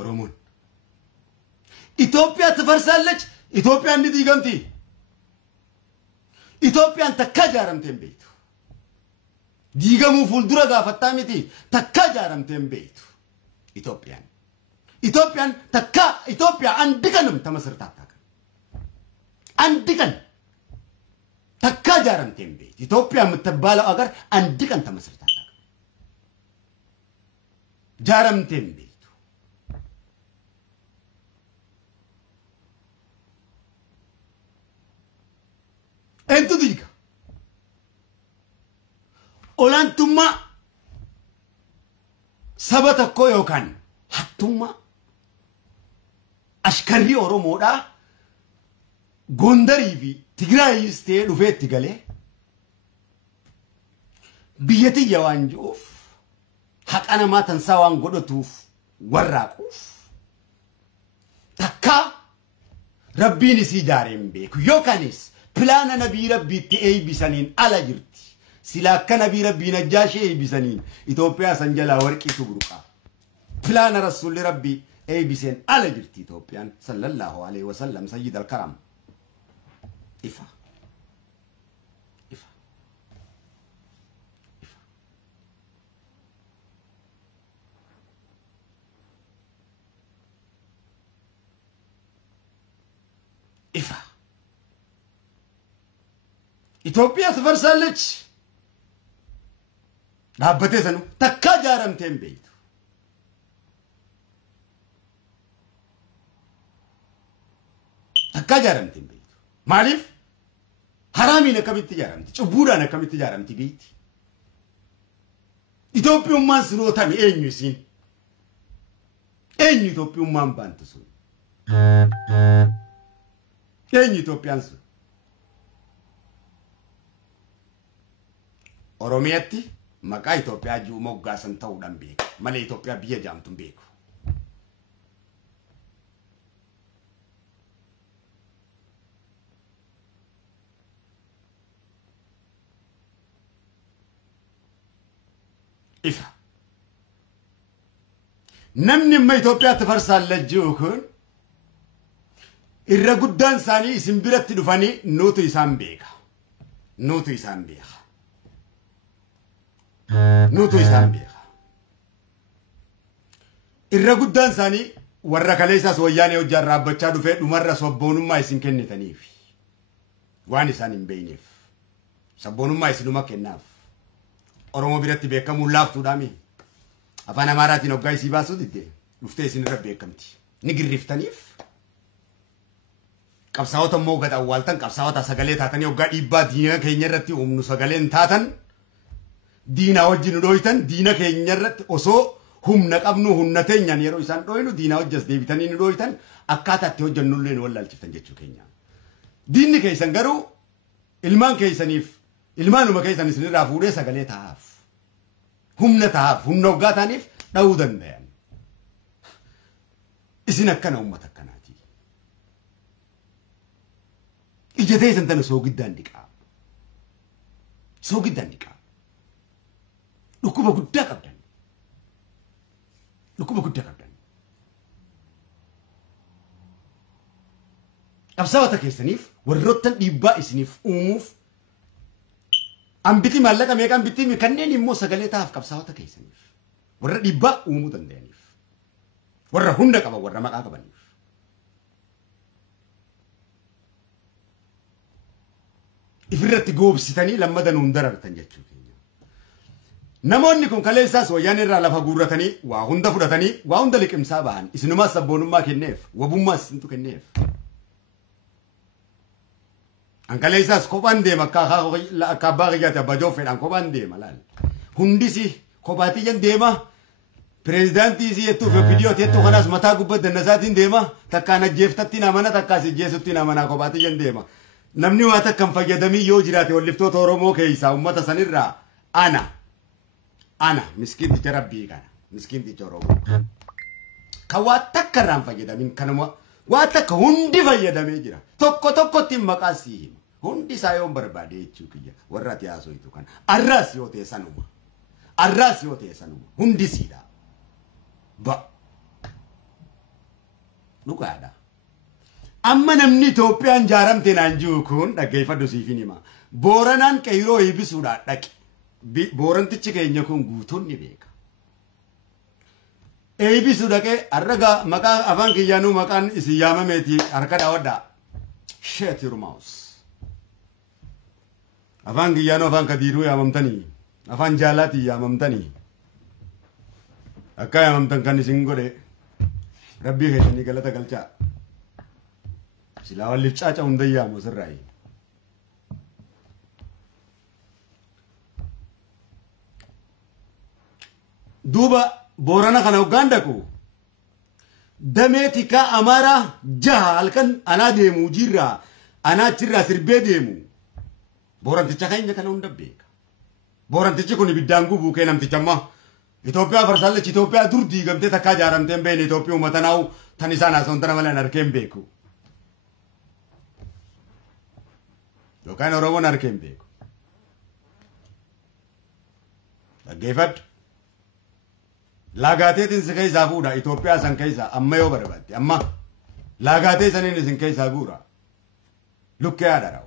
ኦሮሞን ኢትዮጵያ ትፈርሳለች ኢትዮጵያን ዲገምቲ ኢትዮጵያን ተካጃረምቴን ቤቱ ዲገሙ ፉልዱራ ጋፈታሚቲ ተካጃረምቴን ቤቱ ኢትዮጵያን ተካ ኢትዮጵያ አንድ ቀንም ተመስርታታ አንድ ቀን ተካጃረምቴን ቤት ኢትዮጵያ የምትባለው አገር አንድ ቀን ተመስርታታ ጃረምቴን ቤቱ انتو ديكا اولانتوما سبتا كويو كان حتوما اشكري اورومودا غوندري في تيغراي يستي لوفيت تيغالي بيتي يوانجوف حق انا ما تنساوان غدوتوف وراقوف تكا ربيني سي دارين بيكو يوكانيس بلانا نبي ربي تي بسنين على جرتي سلاك نبي ربي نجاشي بسنين إثيوبيا سنجلا ورقي تبرقا بلانا رسول ربي أي بسن على جرتي إثيوبيا صلى الله عليه وسلم سيد الكرم إفا إثيوبيا تفرسالج رابطة سنو تكا جارمتين بيت تكا جارمتين بيت معرف حرامي نكمت جارمتي شبورا نكمت جارمتي بيت إثيوبيا ما سنو تامي أين يسين أين إثيوبيا ما بانتسون أين إثيوبيا سون Oromiyatti maqaa Itoophiyaa jiru moggaasan ta'uudhaan beeku malee Itoophiyaa biyya jaamtuun beeku. Ifa namni amma Itoophiyaa tafarsaalla jiru kun irra guddaan isaanii isin biratti dhufanii nuutu isaan beeka. nuutu isaan beeka. Irra guddaan isaanii warra kaleessaas wayyaanee hojjaan raabbachaa dhufee dhumarra sabboonummaa isin kennitaniif waan isaan hin beeyneef sabboonummaa isinuma kennaaf Oromoo biratti beekamuun laaftuudhaami afaan Amaaraatiin hoggaa isii baasuu didde dhuftee isin irra beekamti ni girriftaniif qabsaa'ota immoo gad awwaaltan qabsaa'ota sagalee taatanii hoggaa dhiibbaa diina keenya irratti humnu sagaleen taatan diina wajjin dhooytan diina keenya irratti osoo humna qabnu humna teenyaan yeroo isaan dhooynu diina wajjas deebitanii ni dhooytan akkaataatti hojjannullee ni wallaalchiftan jechuu keenya. Diinni keessan garuu ilmaan keessaniif ilmaanuma keessan isinirraa fuudhee sagalee taa'aaf humna taa'aaf humna hoggaa ta'aniif dha'uu danda'an. Isin akkana uummata akkanaati. Ija teessan tana soogiddaan dhiqaa. Soogiddaan dhiqaa. Dhukkuba guddaa qabdan. Qabsaa'ota keessaniif warroottan dhiibbaa isiniif uumuuf ambiti maallaqa meeqaan bitti kanneen immoo sagalee taa'aaf qabsaa'ota keessaniif warra dhiibbaa uumuu danda'aniif warra hunda qaban warra maqaa qabaniif. Ifirratti goobsitanii lammadan hundarartan jechuudha. Namoonni kun kaleessaas wayyaanee irraa lafa guurratanii waa hunda fudhatanii waa hunda liqimsaa bahan isinumaa sabboonummaa kenneef wabummaas isintu kenneef. Kaleessaas kophaan deema akka abbaa kiyyaatti abbaa joofeedhaan kophaan deema laal. Hundisi kophaatiyyan deema pireezidaantii isii jettuuf viidiyoo jettuu kanaas mataa gubbaa dannasaatiin deema takkaan ajjeeftatti namana takkaas ijjeesutti namanaa kophaatiyyan deema. Namni waa takkan fayyadamii yoo jiraate walliftoota Oromoo keessaa uummata sanirraa ana miskiin ticha rabbii kana miskiin ticha Oromoo kan waa takka irraan fayyadamin kanuma waa takka hundi fayyadamee jira tokkotti maqaa sii hima hundi isaa yoo barbaade jechuu kiyya warra ati haasoitu kana arraas yoo ta'e sanuma hundi siidha ba dhugaadha. Amma namni Itoophiyaan jaaramte naan jiru kun dhaggeeffadhu siifin hima. Booranaan qeyroo eebisuudhaan dhaqe. Boorantichi keenya kun guutuun ni beeka. Eebisu dhaqee arraga maqaa afaan kiyyaanuu maqaan isin yaamameeti harka dhawadhaa. Shut your mouth. Afaan kiyyaanuu afaan kadiiruu yaamamtanii. Afaan jaalaatii yaamamtanii. Akka yaamamtan kan isin godhe. Rabbii keessanii galata galchaa. Silaa walliif caaca hunda yaamu sirraayi. Duuba Boorana kana Ugaandaku dameetika Amara jaha halkan anaa deemu jirraa anaa achirraa sirbee deemu. Booranticha keenya kana hunda beeka. Boorantichi kun ibiddaan gubuu kee namticha amma Itoophiyaa farsaallechi Itoophiyaa dur diigamtee takkaa jaaramtee hin beekne Itoophiyaa uummata naa'u tan isaan haasa'uun tana malee harkee hin beeku. Yookaan Oromoon harkee hin beeku. Dhaggeeffadhu. Laagaateetiin si keessaa fuudha Itoophiyaa san keessaa amma yoo barbaadde amma laagaatee saniin isin keessaa guura. Lukkee haadha.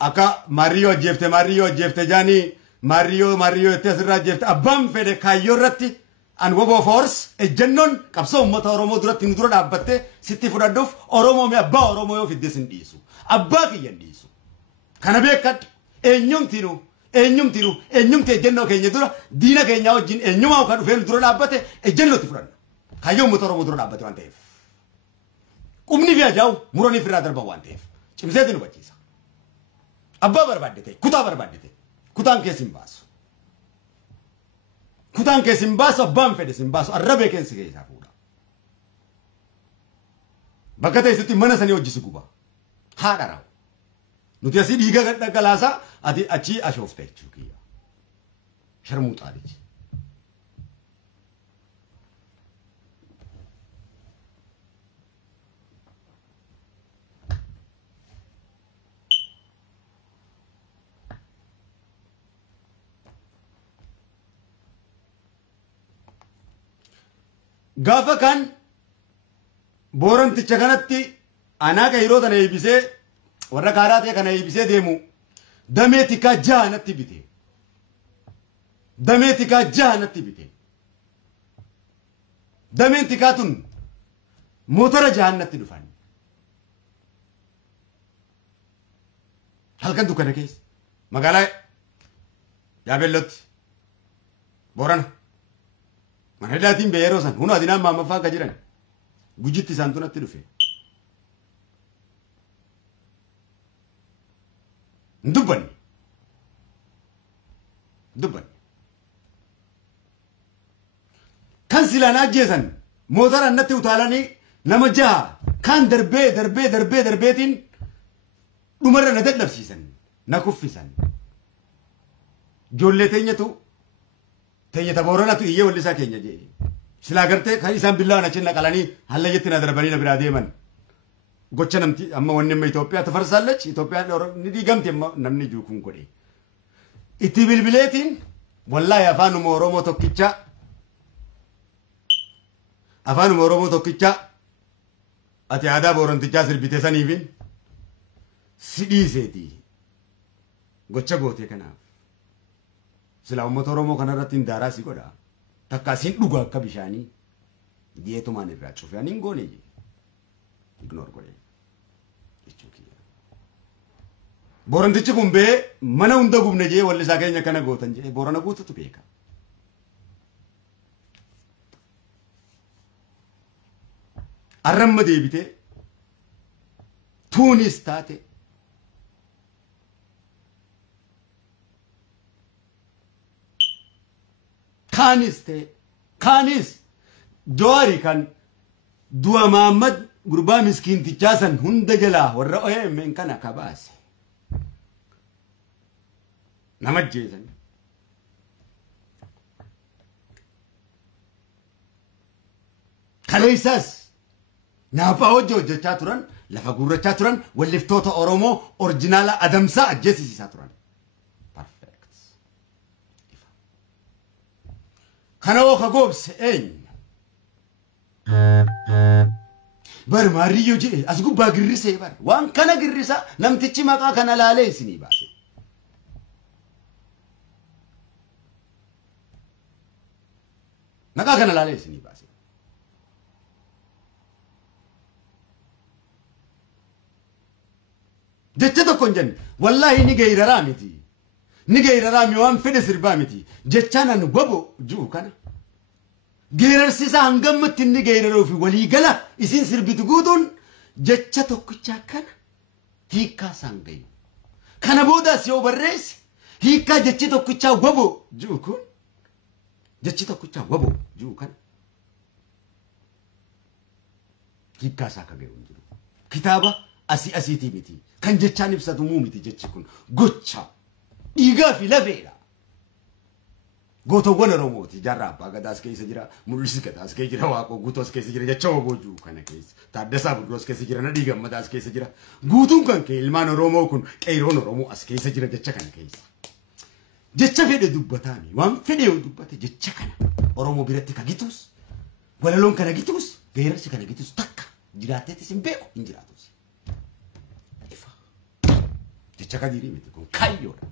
Akka Maariyyoo ajjeefte jaanii Maariyyoo itti asirraa ajjeefte abbaan fedhe kaayyoo irratti an woboo force ejjennoon qabsoo uummata Oromoo duratti nu dura dhaabbattee sitti fudhadhuuf Oromoo mi abbaa Oromoo yoo fidde sin dhiisu. Abbaa kiyyan dhiisu. Kana beekadhu eenyumti ejjennoo keenya dura diina keenya wajjin eenyumaa kan dhufee nu dura dhaabbate ejjennootti fudhanna. Kaayyoo uummata Oromoo dura dhaabbate waan ta'eef. Qubni fi ajaa'u muraniif irraa darban waan ta'eef. Cimseetti nu bachiisa. Abbaa barbaaddete kutaa barbaaddete kutaan keessin baasu. Kutaan keessin baasu abbaan fedhe sin baasu arrabee keessi keessaa fuudha. Bakka teessitti mana sanii hojjisu guba. Haadha raawwa. Nuti asii dhiiga dhaggalaasaa ati achii ashoofte jechuudha. Sharmuuxaadhi. Gaafa kan Booranticha kanatti anaa qeyroo tana eebisee warra kaaraa ta'e kana eebisee deemu dameetikaa jahanatti bite. Dameetikaa jahanatti bite. Dameetikaa tun motora jahannatti dhufan. Halkan dukkana keessa magaalaa Yaabellotti Boorana. Mana hidhaatiin beeroo san hunu adinaan maammaffaa akka jiran gujitti isaan tunatti dhufe. Dubbanni. Kan silaan ajjeesan motora natti utaalanii nama jaha kan darbeetiin dhumarra na dadhabsiisan na kuffisan. Ijoollee teenyata Booranatu iyyee wallisaa keenya jee. Silaa gartee kan isaan billaan achi naqalanii hallayyetti na darbanii na biraa deeman. Gocha namti amma wanni amma Itoophiyaa tafarsaallech Itoophiyaa ni diigamte amma namni jiru kun godhe. Itti bilbileetiin wallahi afaanuma Oromoo tokkichaa ati aadaa Boorantichaa sirbite saniifin si dhiiseeti. Gocha gootee kanaaf. Sila uummata Oromoo kanarratti hin daaraa si godha. Takka siin dhugaa akka bishaanii diyeetumaan irraa cufe ani hin goone jee. Ignore godhe. Boorantichi kun bee mana hunda gubne jee wallisaa keenya kana gootan jee Boorana guututu beeka. Arramma deebite tuunis taate kaanis Jawaari kan du'a Mahammad gurbaa miskiintichaa san hunda jalaa warra OMN kana kabaase. Nama jeesan. Kaleessas nyaaphaa hojjechaa turan lafa gurrachaa turan walliftoota Oromoo orjinaala adamsaa ajjeesisiisaa turan. Kana oo kagoobse eenyu bar maarriyyoo jedhe as gubbaa girrisee bar waan kana girrisa namtichi maqaa kana laalee isinii baase. Maqaa kana laalee isinii baase. Jecha tokko hin jenne wallahi ni geeyraraa miti. Ni geeyraraa mi waan fedhe sirbaa miti. Jechaan an wabo ji'u kana. Geerarsiisaa hangammatti inni geeraruu fi walii gala isin sirbitu guutuun jecha tokkichaa kana hiikkaa isaan gayu. Kana boodaas yoo barreesse hiikkaa jechi tokkichaa wabo ji'u kun jechi tokkichaa wabo ji'u kana hiikkaa isaa akka gayu hin jiru. Kitaaba asiitii miti. Kan jechaan ibsatu muu miti jechi kun gocha dhiigaa fi lafeedha. Gootowwan Oromooti jaarraa abbaa gadaas keessa jira mul'isi gadaas keessa jira waaqoo guutoos keessa jira jecha waboo kana keessa Taaddasaa Birruus keessa jira Nadhii Gammadaas keessa jira guutuun kan kee ilmaan Oromoo kun qeeroon Oromoo as keessa jira jecha kana keessa. Jecha fedhe dubbataami waan fedhe yoo dubbate jecha kana Oromoo biratti ka gituus walaloon kana gituus geerarsi kana gituus takka jiraatteetis hin beeku hin jiraatus. Jecha kadirii miti kun kayyoodha.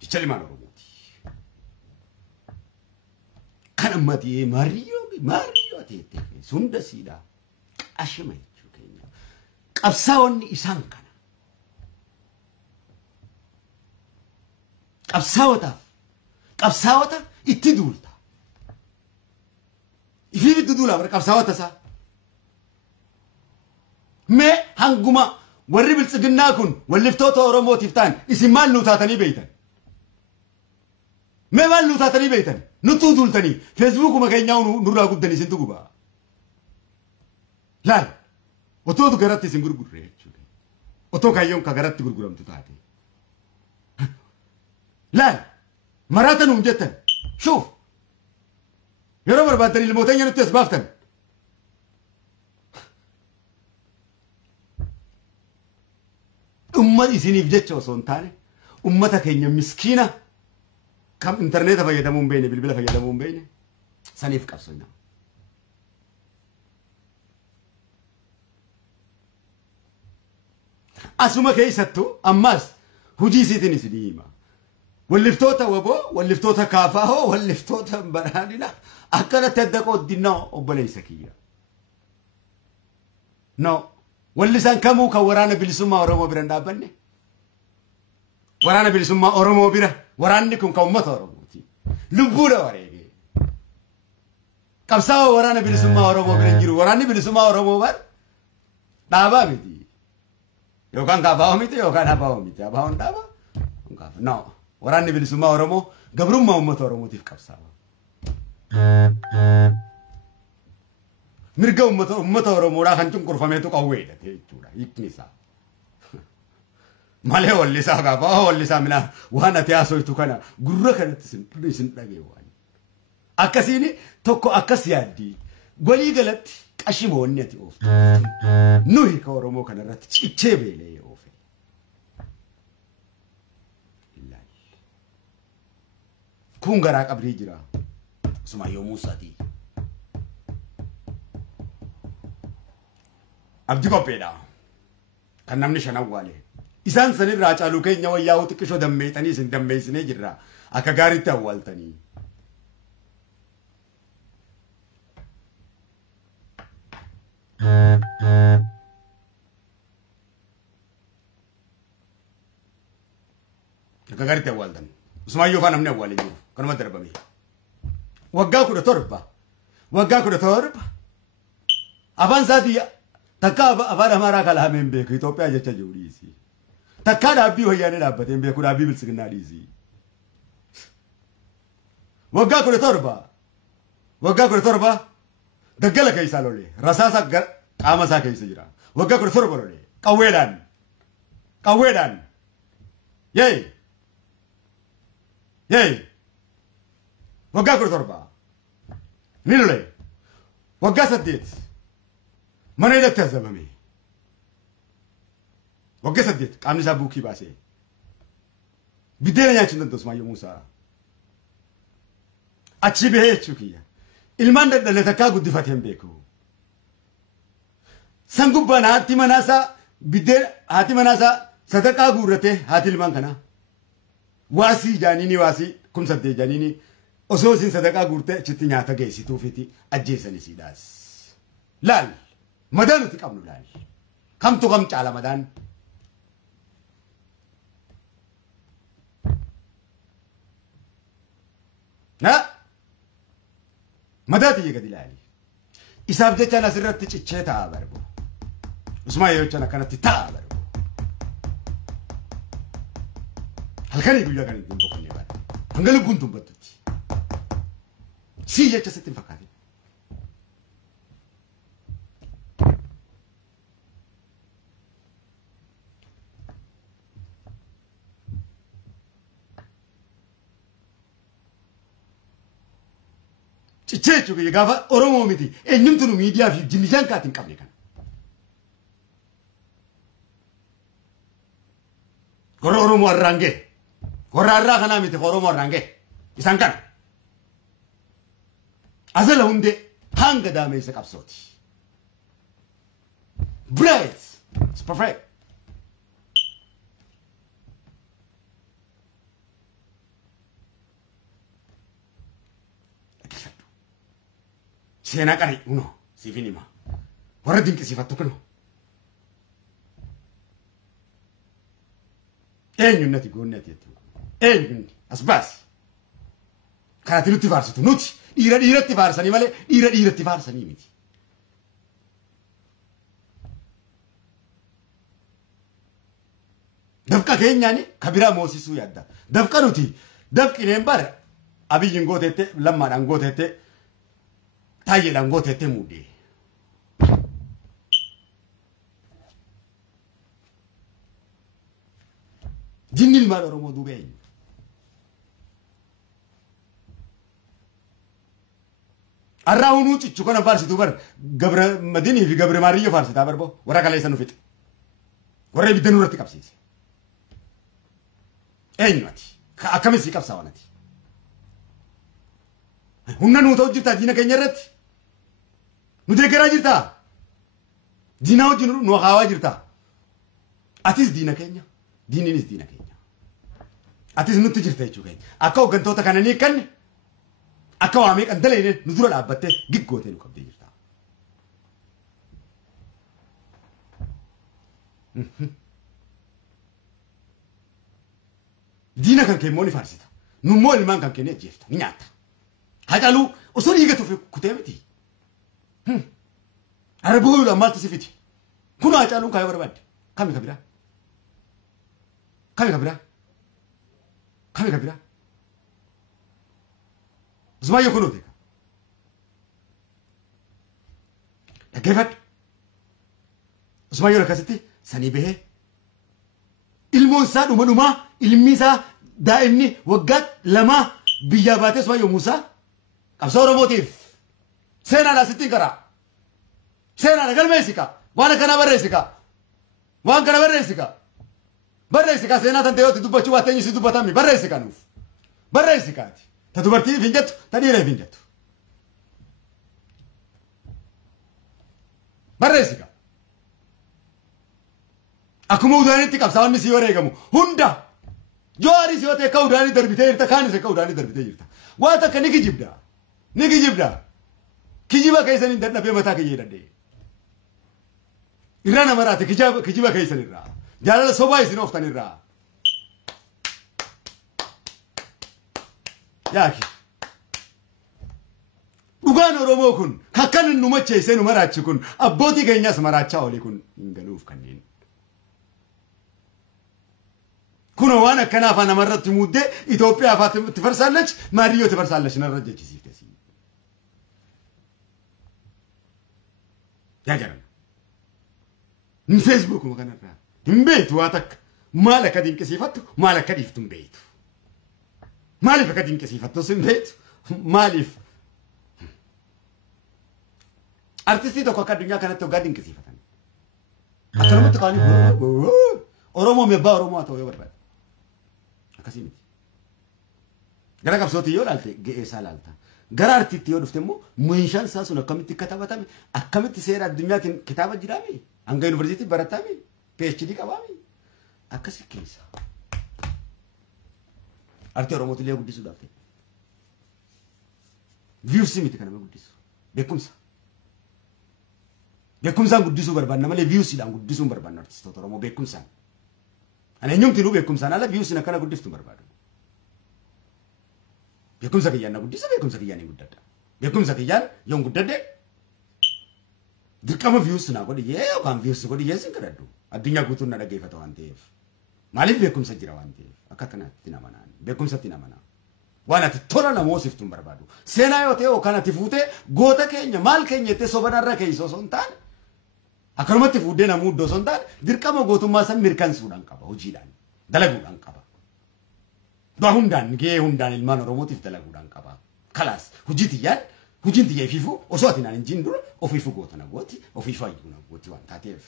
Jecha ilmaan Oromooti. Kan ammatee maariyyoo teettee sunda siidaa qashima jechuu keenya. Qabsaa'onni isaan kana. Qabsaa'ota itti duulta. Ifiif itti duulaa bara qabsaa'ota isaa. Mee hanguma warri biltsiginnaa kun walliftoota Oromootiif ta'an isin maal nuu taatanii beeytan? Mee maal nuu taatanii beeytan? Nutuu duultanii Feesbuukuma keenyaa nurraa guddanii isin tugubaa. Laal otoo garatti isin gurgurre jechuudha. Otoo kaayyoon ka garatti gurguramtu taate. Laal maraata nuun jettan shuuf yeroo barbaaddan ilmoota eenyu nutti as baaftan. Ummat isiniif jecha osoo hin taane ummata keenya miskiina kam interneeta fayyadamuu hin beekne bilbila fayyadamuu hin beekne saniif qabsoofna. Asuma keessattuu ammas hojii isiitiin isinii hima. Walliftoota waboo, walliftoota kaafaahoo, walliftoota baraadina akkanatti adda qooddinaa obboleessa kiyya. No. Wallisan kamuu kan waraana bilisummaa Oromoo bira hin dhaabbanne. Waraana bilisummaa Oromoo bira waraanni kun kan uummata Oromooti. Lubbuudha wareege. Qabsaa'oo waraana bilisummaa Oromoo bira hin jiru. Waraanni bilisummaa Oromoo bar dhaabaa miti. Yookaan kaafaa'oo miti yookaan habaa'oo miti. Habaa'oon dhaabaa? No. Waraanni bilisummaa Oromoo gabrummaa uummata Oromootiif qabsaa'a. Mirga ummata Oromoodhaa kan cunqurfameetu qawweedha jechuudha hiikni isaa. Malee wallisaa kaafaa wallisaa mina waan ati haasoytu kana gurra kanatti isin dhagee waan. Akkasiin tokko akkas yaaddii walii galatti qashimoonni ati ooftu. Nuyi ka Oromoo kanarratti cichee beelee oofe. Kun garaa qabrii jira. Sumayyoo Muusaati. Abdi qopheedha. Kan namni shan awwaale. Isaan sanirraa caaluu keenya wayyaa xiqqishoo dammeexanii isin dammeessinee jirra. Akka gaariitti awwaaltanii. Akka gaariitti awwaaltanii. Usmaayyoo faa namni awwaalee jiru. Kanuma darbame. Waggaa 17. Waggaa 17. Afaan isaatii takka afaan Amaaraa kalaameen beeku Itoophiyaa jecha jiru dhiisi. Takka dhaabbii wayyaanee dhaabbateen beeku dhaabbii bilisiginnaa dhiisi. Waggaa 17. Waggaa 17 daggala keessaa lolee rasaasa qaama isaa keessa jira. Waggaa 17 lolee qawweedhaan. Qawweedhaan. Yee. Yee. Waggaa 17. Ni lolee. Waggaa 8. Mana hidhatti azabame. Waggaa 8 qaamni isaa buukii baasee. Biddeena nyaachuun dandeessu Usmaayyoo Muusaa. Achi bahee jechuu kiyya. Ilmaan dadhalee takkaa guddifateen beeku. Sangubbaan haati manaasaa biddeen haati manaasaa sadaqaa guurratee haati ilmaan kanaa. Waasii jaaniini waasii kumsaddee jaaniini osoo isin sadaqaa guurtee achitti nyaata geessituufiti ajjeesanii siidhaas. Laal madaan nuti qabnu laal. Kamtu kam caala madaan. Na madaati yeegadi laali. Isaaf jechaan asirratti cichee ta'a barbu. Usmaa yoo jechaan akkanatti ta'a barbu. Halkanii guyyaa kan ittiin boqonnee baadha. Hanga lubbuun tumbattutti. Sii jecha sitti hin fakkaatin. Cichee jechuun gaafa Oromoo miti eenyumtu nu miidiyaa fi jinnijaan kaatiin qabne kan. Warra Oromoo har'aan ga'e. Warra har'aa kanaa miti Oromoo har'aan ga'e. Isaan kana. Asala hundee hanga daameessa qabsooti. Bright. It's perfect. Seenaa qari uno siifin hima. Warra dinqisiifattu kanu. Eenyuun nati goonni ati jettu. Eenyuun as baasi. Kanatti nutti faarsitu nuti dhiira dhiiratti faarsanii malee dhiira dhiiratti faarsanii miti. Dafqa keenyaani kabiraa moosisuu yaadda. Dafqa nuti dafqineen bara abiyyiin gooteette lammaadhaan gooteette taayyeedhaan gooteette muudee. Jinni ilmaan Oromoo duuba eenyu. Arraa hunuu cichu kana faarsituu bara Gabra Madinii fi Gabra Maariyyoo faarsitaa barboo warra kaleessa nu fixe. Warra ibidda nurratti qabsiise. Eenyu ati? Akkamis si qabsaa waan ati? Humna nuu ta'u jirtaa diina keenya irratti? Nu deeggaraa jirtaa? Diinaa wajjin nu haawaa jirtaa? Atis diina keenya, diiniinis diina keenya. Atis nutti jirta jechuu keenya. Akka hooggantoota kananii kanne akka waamee kan dalee nu dura dhaabbattee giggootee nu qabdee jirta. Diina kan kee immoo ni faarsita. Nu immoo ilmaan kan kennee ajjeefta ni nyaata. Hacaaluu osoo dhiigatuuf kutee miti. Arabuudhaan maaltu si fiti? Kun Hacaaluun kaayoo barbaadde. Kami ka biraa? Kami ka biraa? Kami ka biraa? Zumayyoo kunoo teeka. Dhaggeeffadhu. Zumayyoo akkasitti sanii bahee ilmoon isaa dhumaa ilmi isaa daa'imni waggaa lamaa biyyaa baatee Zumayyoo Muusaa qabsoo Oromootiif seenaadhaa sittiin karaa. Seenaadha galmeessika. Waan akkanaa barreessika. Waan kana barreessika. Barreessika seenaa tan ta'eetti dubbachuu waan teenyisi dubbatami barreessika nuuf. Barreessikaati. Ta dubartiif hin jettu ta dhiiraaf hin jettu. Barreessika. Akkuma udaanitti qabsaa'onni si wareegamu hunda yoo aris yoo ta'e akka udaanii darbitee jirta kaanis akka udaanii darbitee jirta. Waan takka ni kijibda. Ni kijibda. Kijiba keessaniin dadhabee mataa kiyyee dadhee. Irraa nama raate kijiba keessan irraa. Jaalala sobaa isin ooftan irraa. Yaaki. Dhugaan Oromoo kun kakkan nu macheessee nu maraachi kun abbootii keenyas maraachaa olii kun hin galuuf kanneen. Kuno waan akkanaa afaan namarratti muuddee Itoophiyaa afaatti farsaalach maariyyoo farsaalach narra jechisiifte. Yaa jaran. Ni Facebook ma kanarraa. Hin beektu waa takka. Maal akka dinqisiifattu maal akka dhiiftu hin beektu. Maaliif akka dinqisiifattu hin beektu. Maaliif. Artistii tokko akka addunyaa kanatti hoggaa dinqisiifatan. Akkanumatti qaanii Oromoo meebbaa Oromoo haa ta'u yoo barbaade. Akkasii miti. Gara qabsootii yoo laalte ga'ee isaa laalta. gara artiitti yoo dhufte immoo meeshaan isaa sun akkamitti katabatame akkamitti seera addunyaatiin kitaaba jiraame hanga yuunivarsiitii baratame PhD qabaame akkasii keessa artii Oromootu illee guddisuudhaaf ta'e views miti kana guddisu beekumsaan guddisuu barbaanna malee viewsiidhaan guddisuun barbaanna artistoota Oromoo beekumsaan ana eenyumti nu beekumsaan ala viewsiin akkana guddiftu barbaadu beekumsa kiyyaan na guddisa beekumsa kiyyaan hin guddadha beekumsa kiyyaan yoon guddadde dirqama views na godhiyee yookaan views godhiyee sin kadhadhu addunyaa guutuun na dhageeffata waan ta'eef maaliif beekumsa jira waan ta'eef akka kanatti namanaan beekumsatti namanaa waan ati tola namoosiftuun barbaadu seenaa yoo ta'e yookaan ati fuutee goota keenya maal keenya itti sobanarra keessa osoo hin taane akkanumatti fuudhee namuu iddoo osoo hin taane dirqama gootummaa san mirkansuudhaan qaba hojiidhaan dalaguudhaan qaba. Dua hundaan gee hundaan ilmaan Oromootiif dalaguudhaan qaba. Kalaas hojiin tiyyaa ifiifuu osoo ati naan hin jiin dura ofiifuu goota na gooti ofiifuu ayyuu na gooti waan taateef.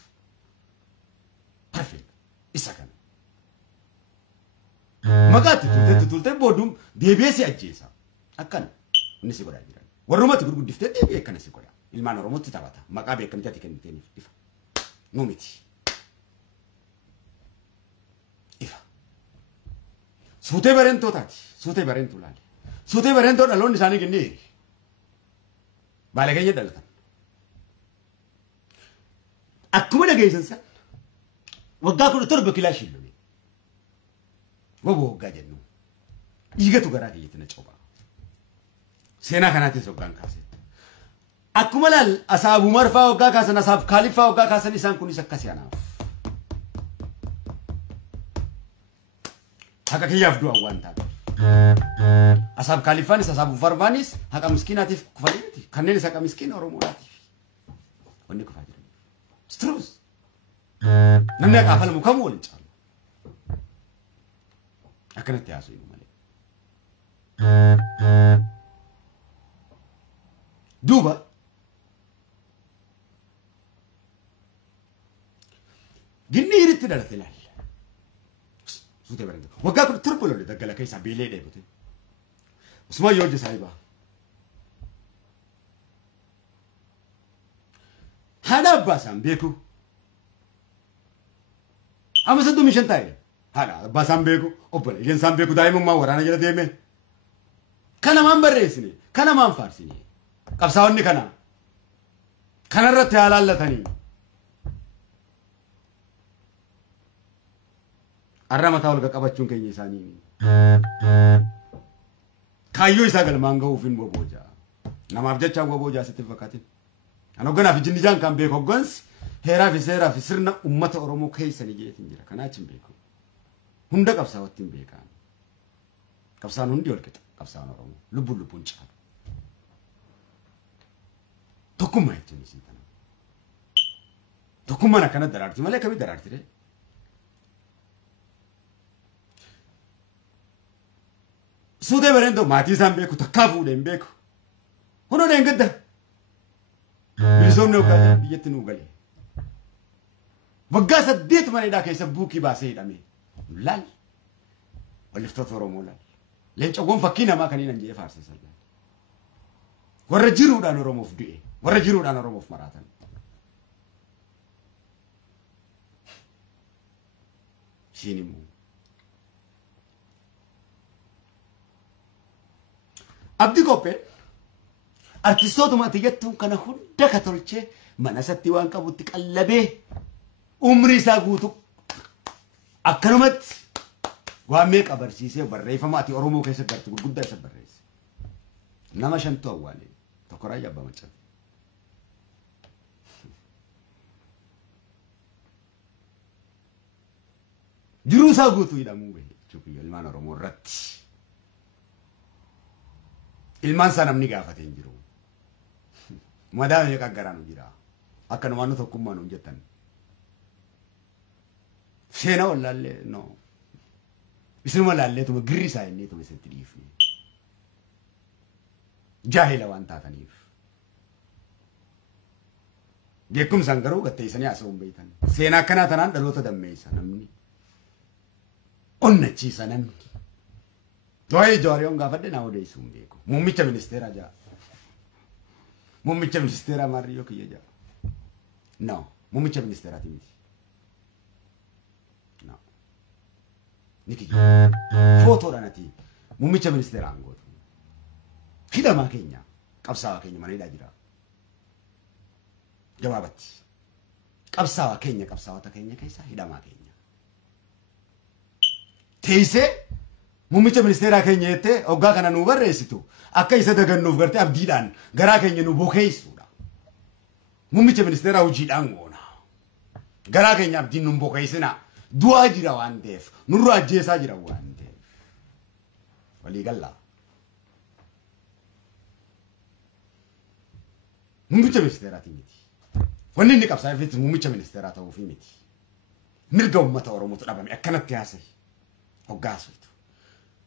Perfect isa kana. Maqaatti tultee boodum deebi'ee si ajjeesa. Akkana inni si godhaa jiran. Warrumatti gurguddiftee deebi'ee akkana si godha. Ilmaan Oromootti taphata. Maqaa beekamtii ati kenniteeniif ifa. Nu miti. Suutee barentoo taati. Suutee barentuu laali. Suutee barentoo dhaloonni isaanii kennee baala keenya dhalatan. Akkuma dhageessan san waggaa 17 kilaashii lolee. Waggaa jennu. Dhiigatu garaa kiyyaatti na cobaa. Seenaa kanaatiin soggaan kaasee. Akkuma laal asaabu marfaa waggaa kaasan asaaf kaaliffaa waggaa kaasan isaan kunis akkasii anaaf. Haka kiyyaaf du'an waan taate. Asaab kaalifaanis asaabu farmaanis haqa miskiinaatiif kufanii miti. Kanneenis haqa miskiina Oromoodhaatiif. Wanni kufaa jiran. Struus. Namni haqa afalamu kamuu waliin caalu. Akkanatti haasoo himu malee. Duuba. Ginni hiritti dhalate laal. Suutee barentoo. Waggaa 17 lolee daggala keessaa beelee dheebote. Usman yoo Aja'aibaa. Haadha abbaa isaan beeku. Amma 35 taa'e. Haadha abbaa isaan beeku. Obboleeyyan isaan beeku daa'imummaa waraana jala deeme. Kana maan barreessine. Kana maan faarsine. Qabsaa'onni kana. Kanarratti haalaallatanii. Arrama taa'u olga qabachuun keenya isaanii. Kaayyoo isaa galmaan ga'uuf hin boboojaa. Namaaf jecha boboojaa sitti fakkaatin. Kan hogganaaf jinni jaan kan beeku hoggansi heeraa fi seeraa fi sirna uummata Oromoo keessa ni jeetiin jira. Kanaa achi hin beeku. Hunda qabsaa'otti hin beekan. Qabsaan hundi ol qixa qabsaan Oromoo. Lubbuun caalu. Tokkummaa jechuun isin kana. Tokkummaan akkana daraarti malee akkamii daraarti ree? Suutee barentoo maatii isaan beeku takkaa fuudhee hin beeku. Kunoo deengadda. Bilisoomni hoggaa biyyatti nuu galee. Waggaa 8 maneedhaa keessa buukii baasee hidhame. Laal. Walliftoota Oromoo laal. Leencawwan fakkii namaa kaniin hin jee faarsisan laal. Warra jiruudhaan Oromoof du'e. Warra jiruudhaan Oromoof maraatan. Ishiin immoo. Abdi Koppee artistootuma atiyyattuun kana hunda katolchee mana isatti waan qabutti qallabee umrii isaa guutu akkanumatti waan meeqa barsiisee barreeffama ati Oromoo keessa gartu gurguddaa isa barreesse. Nama 5 awwaalee tokko raayyaa abbaa macaa. Jiruu isaa guutuu hidhamuu bahe jechuudha ilmaan Oromoo irratti. Ilmaan isaa namni gaafate hin jiru. Madaa meeqa garaan jira. Akkanumaan nu tokkummaan nu jettan. Seenaa wallaallee no. Isinuma laalleetuma girri isaa inni tuma isatti dhiifne. Jaahila waan taataniif. Beekumsaan garuu gatteessanii haasa'uun beektan. Seenaa akkanaa tanaan dhaloota dammeessa namni. Onnachiisa namni. Waa'ee Jawaariyoon gaafadhe naa odeessuu hin beeku. Muummicha ministeeraa jaa. Muummicha ministeeraa Maarriyyoo kiyya jaa. No, muummicha ministeeraati miti. No. Ni kiyya. Footoodhaan ati muummicha ministeeraa angootu. Hidhamaa keenya qabsaawaa keenya mana hidhaa jira. Gabaabatti. Qabsaawaa keenya qabsaawota keenya keessa hidhamaa keenya. Teessee muummicha ministeeraa keenya jettee hoggaa kana nuu barreessitu akka isa dagannuuf gartee abdiidhaan garaa keenya nu bokeessuudha. Muummicha ministeeraa hojiidhaan goona. Garaa keenya abdiin nu bokeessina. Du'aa jira waan ta'eef nurra ajjeesaa jira waan ta'eef. Walii gallaa. Muummicha ministeeraati miti. Wanni inni qabsaa'eef muummicha ministeeraa ta'uufi miti. Mirga uummata Oromootu dhabame akkanatti haasa'e. Hoggaasuutu.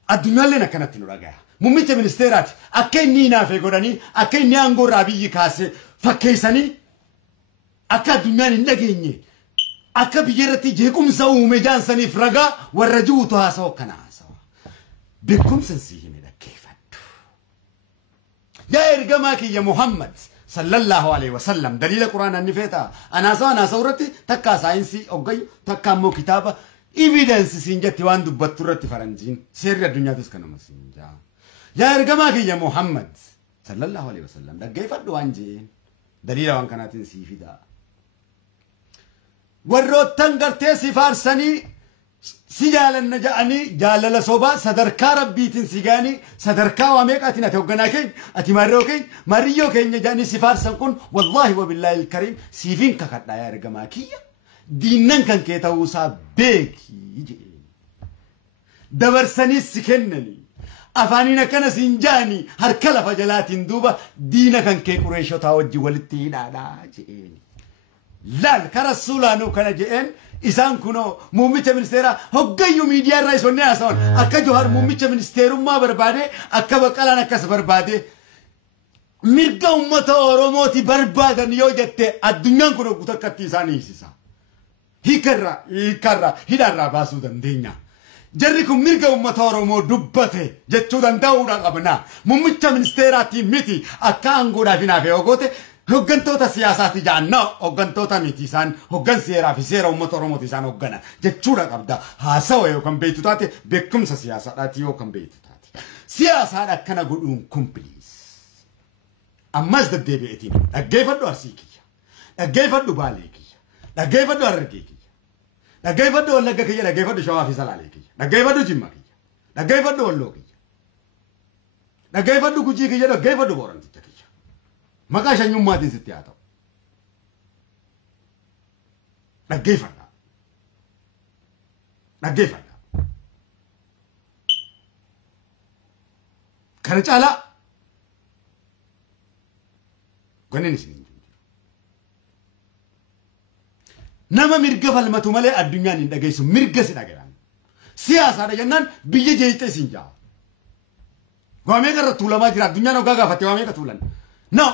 Addunyaalleen akkanatti nu dhagaya. Muummicha ministeeraati akka inni hinaafee godhanii akka inni aangoo irraa biyyi kaasee fakkeessanii akka addunyaan hin dhageenye akka biyya irratti jeequmsa uume jaansaniif ragaa warra jiruutu haasa'u akkana haasawa. Beekumsa sii hime dhaggeeffadhu. Yaa ergamaa kiyya Muhammad sallallahu alaihi wasallam daliila quraanaa ni feeta. Anaasaa irratti takkaa saayinsii oggayyu takkaa immoo kitaaba evidence siin jetti waan dubbattu irratti faranjiin seerri addunyaatis kanuma siin jaa. Yaa ergamaa kiyya Muhammad sallallahu alaihi wasallam dhaggeeffadhu waan jeen daliila waan kanaatiin sii fidaa. Warroottan gartee si faarsanii si jaalanna ja'anii jaalala sobaa sadarkaa rabbiitiin si gaanii sadarkaa waa meeqaatiin ati hogganaa keenya ati mariyyoo keenya ja'anii si faarsan kun wallaahi wabillaahi ilkariim siifiin kakadhaa yaa ergamaa kiyya diinnan kan kee ta'uusaa beekii jeen dabarsaniis si kennanii afaaniin akkana siin ja'anii harka lafa jalaatiin duuba diina kan kee Qureeshotaa wajji walitti hidhaadhaa jeen. Laal karasuulaanuu kana jeen isaan kunoo muummicha ministeeraa hoggayyuu miidiyaa irraa isonni haasawan akka Johaar muummicha ministeerummaa barbaade akka Baqqalaan akkas barbaade mirga uummata Oromooti barbaadan yoo jette addunyaan kun oggu takkatti isaan hiisisa. Hiikarraa hidhaarraa baasuu dandeenya. Jarri kun mirga uummata Oromoo dubbate jechuu danda'uudha qabna. Muummicha ministeeraatiin miti akka aangoodhaaf hinaafee ogoote hoggantoota siyaasaati jaanna hoggantoota miti isaan hoggan seeraa fi seera uummata Oromooti isaan hoggana jechuudha qabda. Haasawa yookaan beektu taate beekumsa siyaasaadhaati yookaan beektu taate. Siyaasaadha akkana godhuun kun please. Ammas deddeebi'eetiin dhaggeeffadhu Arsii kiyya. Dhaggeeffadhu Baalee kiyya. Dhaggeeffadhu Harargee kiyya. Dhaggeeffadhu Wallagga kiyya. Dhaggeeffadhu Shawaa fi Salaalee kiyya. Dhaggeeffadhu Jimma kiyya. Dhaggeeffadhu Walloo kiyya. Dhaggeeffadhu Gujii kiyya. Dhaggeeffadhu Booranticha kiyya. Maqaa shanyummaatiin sitti haa ta'u. Dhaggeeffadha. Dhaggeeffadha. Kana caalaa ganneen isin hin jiru. Nama mirga falmatu malee addunyaan hin dhageessu mirga si dhagayan. Siyaasaadha jennaan biyya jeeqxee isin jaa. Waamee garra tuulamaa jira addunyaan hoggaa gaafatte waamee ka tuulan. No.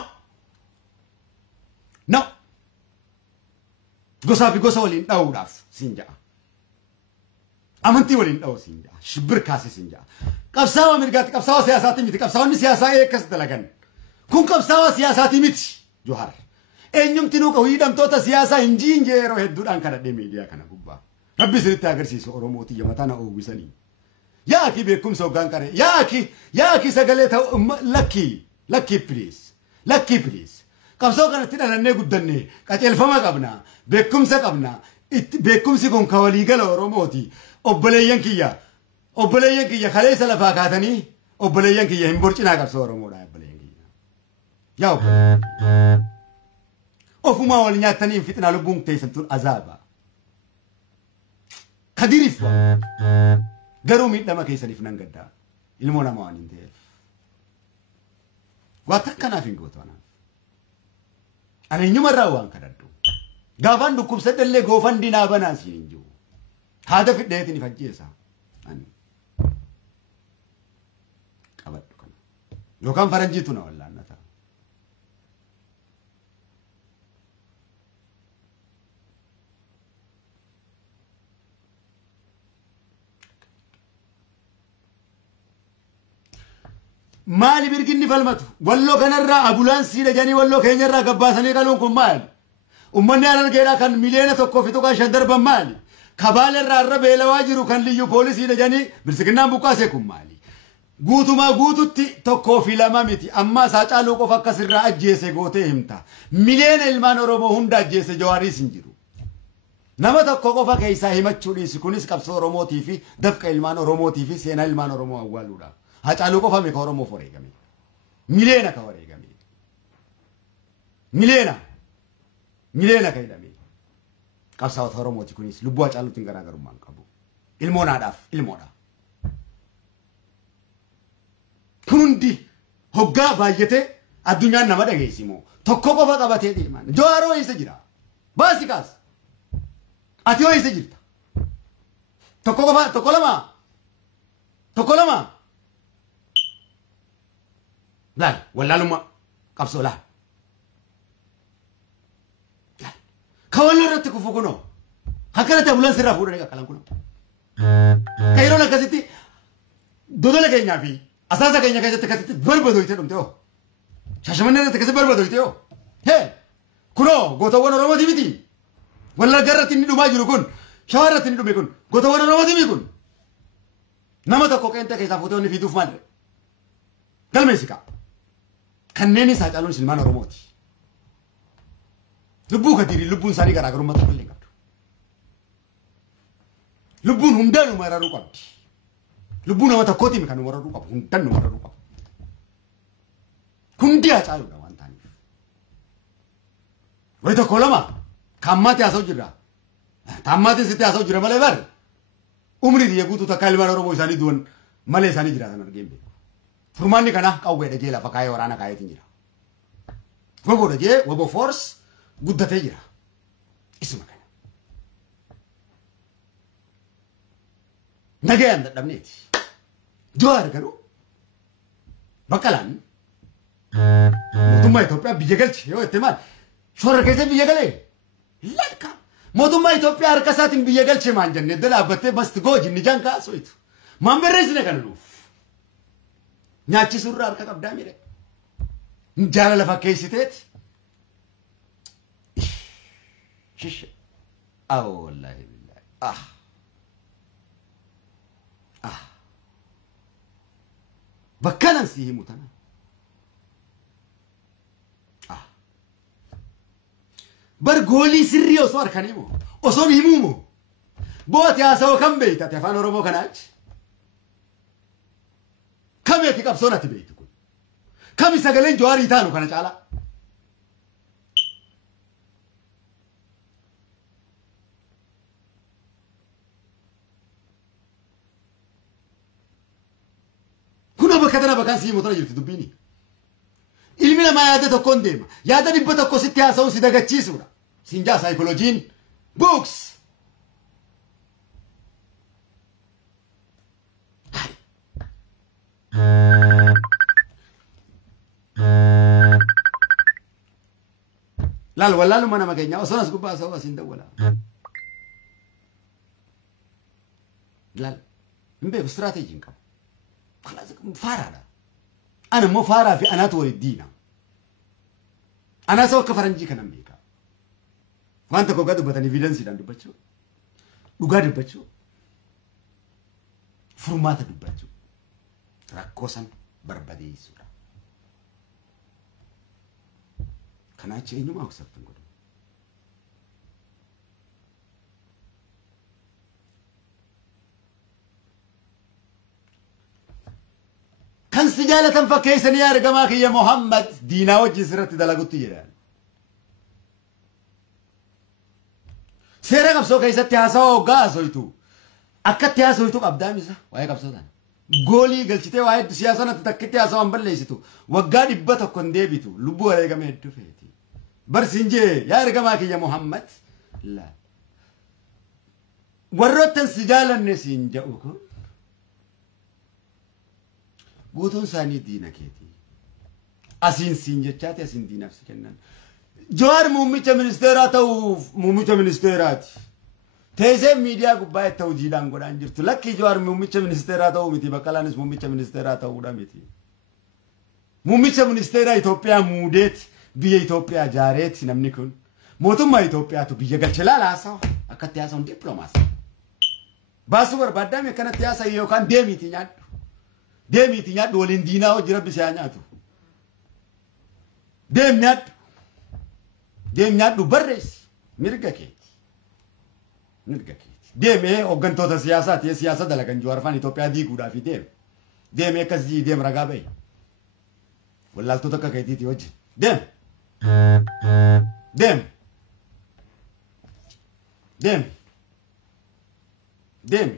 No. Gosaa fi gosa waliin dha'uudhaaf siin ja'a. Amantii waliin dha'u siin ja'a. Shibbir kaasee siin ja'a. Qabsaawaa mirgaatti qabsaawaa siyaasaati miti. Qabsaawonni siyaasaa eekkas dalagan. Kun qabsaawaa siyaasaati miti. Johaar. Eenyumti nuu qabu hidhamtoota siyaasaa injiinjee yeroo hedduudhaan kadhadhee miidiyaa kana gubbaa. Rabbi isinitti agarsiisu Oromooti yamataa na oowwisanii. Yaaki beekumsa hoggaan qaree. Yaaki sagalee ta'u lakki please. Lakki please. Qabsoo kanatti dhalannee guddanne qaceelfama qabna beekumsa qabna beekumsi kun ka waliigala Oromooti obboleeyyan kiyya kaleessa lafaa kaatanii obboleeyyan kiyya hin borcinaa qabsoo Oromoodha obboleeyyan kiyya yaa obboleeyyan ofumaa wal nyaatanii hin fixinaa lubbuun teessan tun azaaba kadiriif garuu miidhama keessaniif nan gaddaa ilmoo nama waan hin ta'eef waa takkanaaf hin gootoonaa. Ani nyumarraa waan kadhadhu. Gaafaan dhukkubsadhallee goofan dinaa banaa siin hin jiru. Haada fidheetiin if ajjeesa. Ani qabadhu kana. Yookaan faranjiitu na wallaannata. maali birginni falmatu walloo kanarraa ambulaansii dhajanii walloo keenyarraa gabbaasanii qaluun kun maali ummanni Harargeedhaa kan miliyoona tokkoo fi tuqaa 5 darban maali kabaalerraa irra beelawaa jiru kan liyyuu poolisii dhajanii bilisiginnaan buqqaasee kun maali guutumaa guututti tokkoo fi lama miti amma isaa caaluu qofa akkasirraa ajjeese gootee himta miliyoona ilmaan Oromoo hunda ajjeese Jawaariis hin jiru nama tokko qofa keessaa himachuu dhiisi kunis qabsoo Oromootii fi dafqa ilmaan Oromootii fi seenaa ilmaan Oromoo awwaaluudha hacaaluu qofa meeqa Oromoo foreegame miliyoona ka wareegame miliyoona ka hidhame qabsaa'ota Oromooti kunis lubbuu hacaaluutiin garaagarummaa hin qabu ilmoonaadhaaf ilmoodha kundi hoggaa baay'ate addunyaan nama dhageessimoo tokko qofa qabatee deeman Jawaaroo isa jira baasikaas ati hoo isa jirta tokko qofa tokko lama laal wallaalummaa qabsoo laal kawallo irratti kufu kunoo akkanatti ambulaansii irraa fuudhanii qaqqalan kunoo kayroon akkasitti dodola keenyaa fi asaasa keenya keessatti akkasitti barbadoyte dhumte hoo Shaashamannee irratti akkasitti barbadoyte hoo hee kunoo gootawwan Oromooti miti wallagga irratti inni dhumaa jiru kun shawaa irratti inni dhume kun gootawwan Oromooti miti kun nama tokko qeenxee keessaa fuutee inni fiituuf maal galmeessi qaba kanneen isaa caaluun ilmaan Oromooti lubbuu kadirii lubbuun isaanii garaagarummaa tokko illee qabdu lubbuun hundaan umararuu qabdi lubbuu nama tokkootiin kan umararuu qabu hundaan umararuu qabu hundi haa caaluudha waan ta'aniif wayi tokko lama kaammaatti haasa'u jirra taammaatti sitti haasa'u jira malee bar umrii biyya guutuu takka ilmaan Oromoo isaanii du'an malee isaanii jiraatan argeen beeku furmaanni kana qawwee dhagee lafa kaayee waraana kaayeetiin jira waboo dhagee waboo force guddatee jira isuma kana nagayaan dadhabneeti Jawaar garuu Baqqalaan mootummaa Itoophiyaa biyya galche yoo itti maal shoora keessa biyya galee lakka mootummaa Itoophiyaa harka isaatiin biyya galche maan jenne edda dhaabbattee basti gooji ni jaan kaasoitu maan barreessine kana nuuf nyaachisuurraa harka qabdaa mire jaalala fakkeessiteeti shish wallahi billahi bakkanan si himu tana bar goolii sirrii osoo harkanii moo osoo himuu moo booti haasawoo kan beeyta ati afaan Oromoo kanaachi kameeti qabsoon ati beeytu kun kami sagaleen Jawaarii taanu kana caalaa katana bakan si motona jirti dubbini ilmi namaa yaada tokkoon deema yaada dhibba tokko sitti haasa'u si dagachiisuudha sinjaa saayikolojiin books laal wallaaluma nama keenya osoo as gubbaa haasa'u asiin dawwala laal hin beeku istiraateejiin qabu فارا أنا مو فارا في أنا توري الدين أنا سوى كفرنجي كان أمريكا وأنت كو قادو بتاني فيدنسي دان دبتشو لغا دبتشو فرماتا دبتشو ركوسان بربادي سورا كان أتشي إنو ما أكسبتن قدو كان سجالة فكيسن يا رجماك يا محمد دينا وجه سرت دلقت يران سيرك أبصو كيسة تياسو غازويتو أكت تياسويتو أبداميسا وهيك أبصو ده غولي قلتي واحد سياسة نتتكت تياسو أمبل ليستو وقاد إبتو كنديبيتو لبو عليك ميدو فيتي برسنجي يا رجماك يا محمد لا ورّت سجالة نسينجاوكو قوتون ساني دينا كيتي أسين سينجتشاتي أسين دينا في سكنن جوار موميتش منستيرات أو موميتش منستيرات تيزم ميديا قبائة توجيدان قران جرتو لكي جوار موميتش منستيرات أو ميتي بقالانس موميتش منستيرات أو دا ميتي Muummicha ministeera Itoophiyaa muudeet biyya Itoophiyaa jaareet namni kun mootummaa Itoophiyaatu biyya galche laalaasaa akkatti haasa'uun dippiloomaasii. Baasuu barbaadame kanatti haasa'e yookaan deemiitii nyaadhu. Deemiitii nyaadhu waliin diinaa hojii rabbi isaa nyaatu. Deem nyaadhu. Deem nyaadhu barreessi mirga keeti. Mirga keeti. Deemee hooggantoota siyaasaati siyaasa dalagan Jawaarfaan Itoophiyaa diiguudhaaf deem. Deemee akkasii deem ragaa ba'i. Wallaaltota akka keetiiti wajjin. Deem. Deem. Deem. Deem.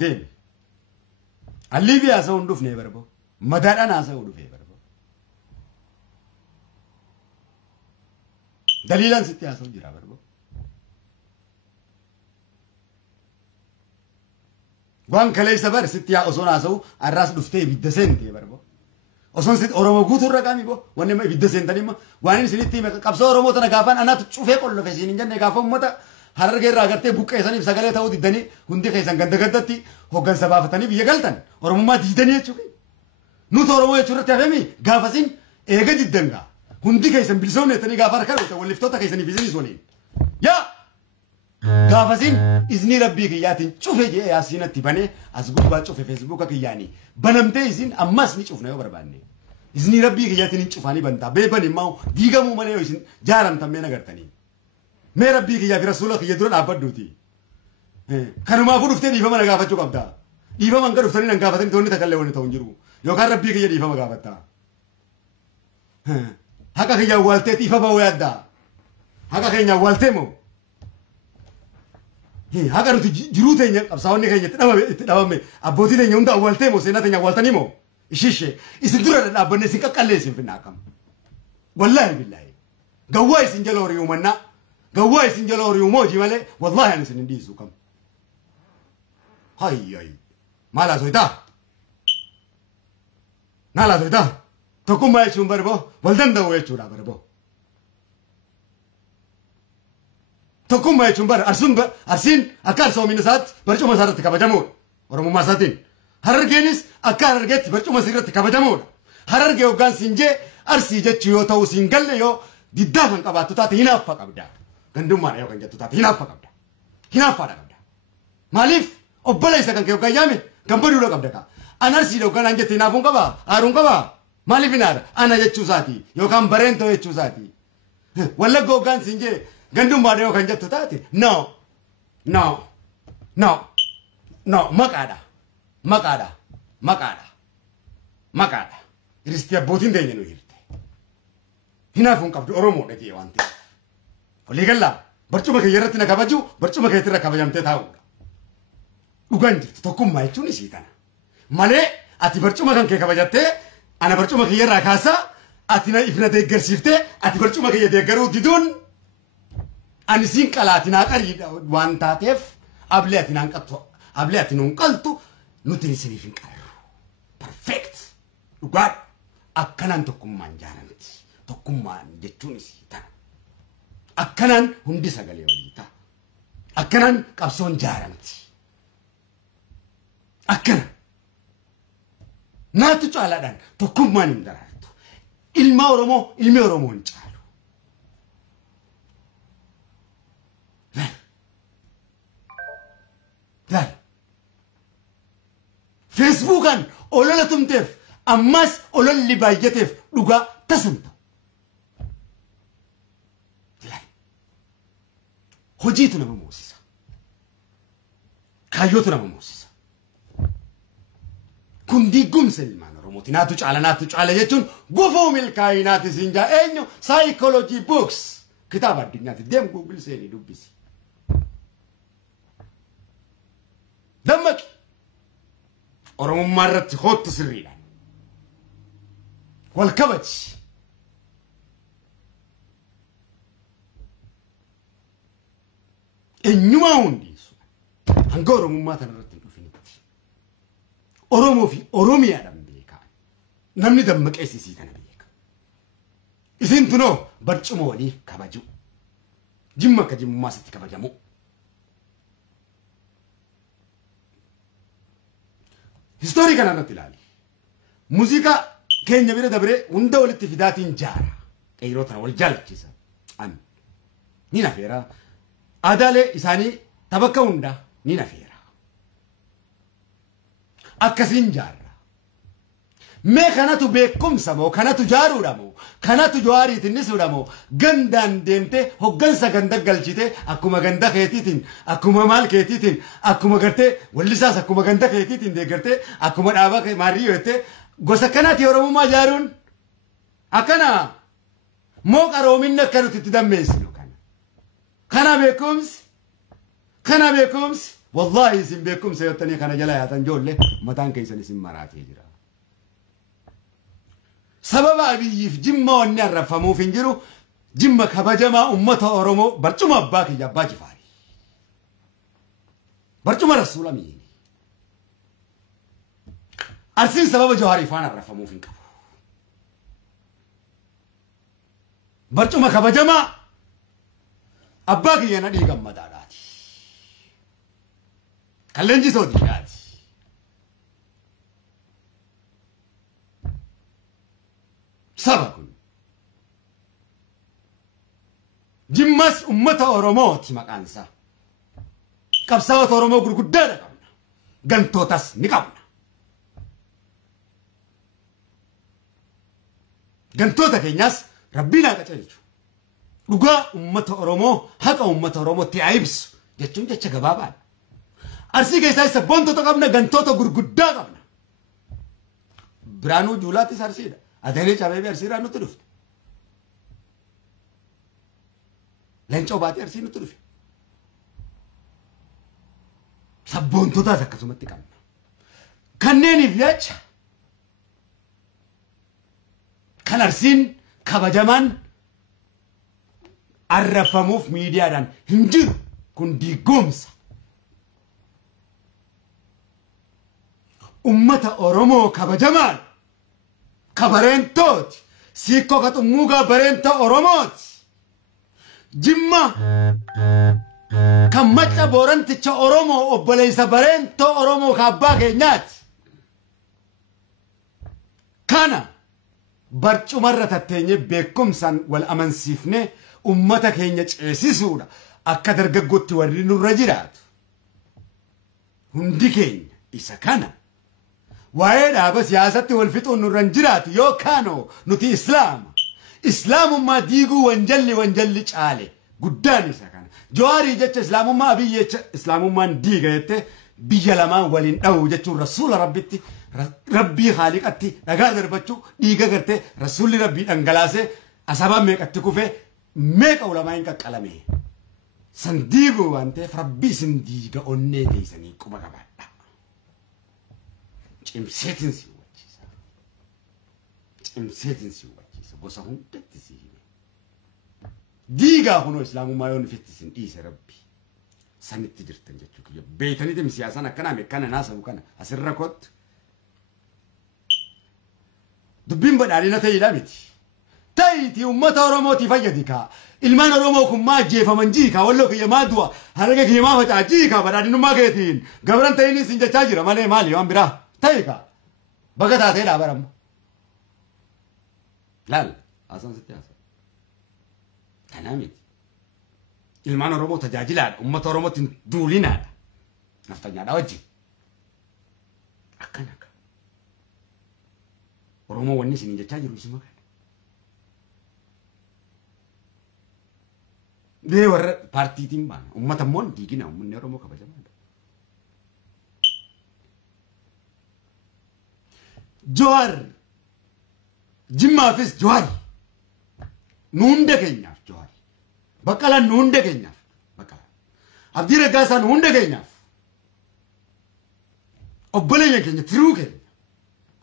Deem. Alliifi haasa'uun dhufnee barbo. Madaadhaan haasa'uu dhufee barbo. Daliilaan sitti haasa'u jira barbo. Waan kaleessa bar sitti osoon haasa'u arraas dhuftee ibidda seentee barbo. Osoon sitti Oromoo guutuu irra qaami bo. Wanni amma ibidda seentanii immoo waan inni sinitti qabsoo Oromoo tana gaafaan anaatu cufee qollofe siin hin jenne gaafa uummata harargee irraa agartee buqqeessaniif sagalee ta'uu diddanii hundi keessan ganda gandatti hooggansa baafatanii biyya galtan Oromummaa diidanii jechuudha. Nuti Oromoo jechuu irratti hafemi gaafasiin eega diddangaa hundi keessan bilisoomnettanii gaafa harka dhuftan walliftoota keessaniif isinis waliin. Yaa gaafasiin izni rabbii kiyyaatiin cufe jee yaasiinatti banee as gubbaa cufe feesbuuka kiyyaanii banamtee isin ammas ni cufna yoo barbaanne. Izni rabbii kiyyaatiin hin cufaanii bantaa beeban immoo diigamuu malee yoo isin jaaramtammee nagartanii. Mee rabbii kiyyaa fi rasuula kiyya dura dhaabbadduuti. Kanumaafuu dhuftee dhiifama na gaafachuu qabda. Dhiifama hanga dhuftanii nan gaafatanii toonni takallee wanni ta'u hin jiru. Yookaan rabbii kiyya dhiifama gaafatta. Haqa kiyya awwaaltee dhiifama wayaadda. Haqa keenya awwaaltee moo? Haqa nuti jiruu teenya qabsaa'onni keenya itti dhabame abbootii teenya hunda awwaaltee moo seenaa teenya awwaaltanii moo? Ishishee isin dura dhaabbanne isin qaqqallee isin finna akkam. Wallaahi billaahi. Gawwaa isin jala horii uumannaa. Gawwaa isin jala horii uumooji malee wallaahi ani isin hin dhiisu kam. Hayyayi. Maal haasoftaa? Maal haasoftaa? Tokkummaa jechuun barboo wal danda'u jechuudha barboo. Tokkummaa jechuun arsiin akka arsoomina isaatti barcuma isaarratti kabajamuudha. Oromummaa isaatiin. Harargeenis akka harargeetti barcuma isaarratti kabajamuudha. Harargee hoggaan siin jee arsii jechuu yoo ta'u siin galle yoo diddaa kan qabaattu taate hinaaffa qabda. Gandummaadha yoo kan jettu taate hinaaffa qabda. Hinaaffaadha qabda. Maaliif obbola isa kan kee hoggaan yaame kan baduudha qabda kaa. Ana arsiidha hoggaan an jette hinaafuun qabaa? Aaruun qabaa? Maaliif hinaadha? Ana jechuu isaati yookaan bareentoo jechuu isaati. Wallagga hoggaan siin jee gandummaadha yoo kan jettu taate no maqaadha maqaadha maqaadha maqaadha iristi abbootiin teenya nu hirte hinaafuun qabdu Oromoo dhagee waan ta'eef walii gallaa barcuma kee irratti na kabaju barcuma kee irra kabajamtee taa'uudha dhugaan jirtu tokkummaa jechuun isii tana malee ati barcuma kan kee kabajattee ana barcuma kee irraa kaasaa ati na ifna deeggarsiiftee ati barcuma kee deeggaruu diduun ani siin qalaati naa qariidha waan taateef ablee ati naan qabtu ablee ati nuun qaltu nuti isiniif hin qarru. Perfect. Dhugaan akkanaan tokkummaan jaaramti. Tokkummaan jechuun isii tana. Akkanaan hundi sagalee walii ta'a. Akkanaan qabsoon jaaramti. Akkana. Naatu caalaadhaan tokkummaan hin daraartu. Ilmi Oromoo hin caalu. Laal. Facebookan olola tumteef ammas ololli baay'ateef dhugaa tasantu. Laal. Hojiitu nama moosisa. Kaayyootu nama moosisa. Kun diigumsa ilmaan Oromooti. Naatu caala jechuun gufuu milkaa'inaati siin jaa eenyu psychology books kitaaba addunyaati deem Google seenii dubbisi. Dammaqi. Oromummaa irratti hoottu sirriidhaan. Wal kabaji. Eenyumaa hundiisu. Hanga Oromummaa tana irratti hin dhufinitti. Oromoo fi Oromiyaadhaan beekaa. Namni dammaqeessisii kana beeka. Isin tunoo barcuma walii kabaju. Jimma akka jimmummaa sitti kabajamu. Historii kana irratti ilaali. موسيقى كين يبير دبره وندا والاتفاقات جارة إيروتنا والجالك كيسا أن نينا فيرا أدالة إساني تبكا وندا نينا فيرا akkasiin jaarra mee kanatu beekumsa moo kanatu jaaruudha moo kanatu jawaariitinnis moo gandaan deemte hoggansa ganda galchite akkuma ganda keetiitiin akkuma maal keetiitiin akkuma gartee wallisaas akkuma ganda keetiitiin deeggartee akkuma dhaaba maarii yotte gosa kanaati oromummaa jaaruun akkana moo qaroominna akkanutti itti dammeessinu kana beekumsi والله اسم بكم سيوتني كان جلا يا تنجول متان كيسن اسم مراتي جرا سبب أبي يف جمّا ونير فمو فينجرو جمّا كبجما أمته أورمو برجما باكي يا باجي فاري برجما رسول أمين أرسل سبب جوهري فانا رفمو فينكو برجما كبجما أباكي ينادي كم مداراتي كلنجي سودي جات سبكون جمّس أمته أورموتي مكانسا كبسات أورمو غرغدة كمنا غنتوتاس نكمنا غنتوتا كينياس ربنا كتشيجو لغا أمته أورمو حق أمته أورمو تعيبس جتشون جتش غبابان أرسي كيسا سبونتو تقابنا غنتوتو غرغدا قابنا برانو جولاتي سارسيدا أدهني چابي أرسي رانو تدفت لنچو باتي أرسي نو تدفت سبونتو تا سكسومتي قابنا كنيني فياچ كان أرسين كبجمان عرفموف ميديا دان هنجر كن دي قومسا أمة أورومو كبجمال كبرنتوت سيكو كتموغا برنتا أوروموت جمّا كمّتا بورنتيچا أورومو أبليسا برنتو أورومو كاباكي نات كانا برچو مرة تتيني بيكم سان والأمنسيفني أمتا كينيچ إيسيسودا أكا درقاقوتي ورينو الرجيرات هندي كين إيسا كانا وين بس سياستي والفتو نرنجرات يو كانوا نتي إسلام ما ديجو وانجلي تعالي قدامي سكان جواري جت إسلام ما أبي إسلام ما ديجته بيجلما ولين أو جت رسول ربي خالق أتي أقدر بتشو ديجا كرته رسول ربي أنجلاسه أسباب ميك أتكوفه ميك أولا ما إنك كلامه سنديجو وانته ربي سنديجا أني كيسني كوما كمان imsetin si wachisa gosa hundatti si hime diiga huno islamu mayon fittisin isa rabbi sanitti jirtan jechu kiyo beetani dem siyasana kana me kana nasa kana asirra kot dubbin badali na tayila miti tayti ummata oromoti fayyadika ilman oromo kun ma jefa manjika wallo kiyo madwa haraga kiyo ma fata jika badali no magetin gabran tayini sinja chajira male mali ambira تايكا بقى تيلا برام لا أصلا ستياسة تنامي المعنى روبوت تجاجلا أمة روبوت دولينا نفتني على وجهي أكنك رومو ونيس نيجا تاجر ويسمك ده ور بارتي تيمبان أمة مون ديجينا أمة رومو كبجمان جوار جمّا فيس جوار نونده كينياف جوار بكالا نونده كينياف بكالا عبدي رجاسا نونده كينياف أبلي يكينيا ترو كينيا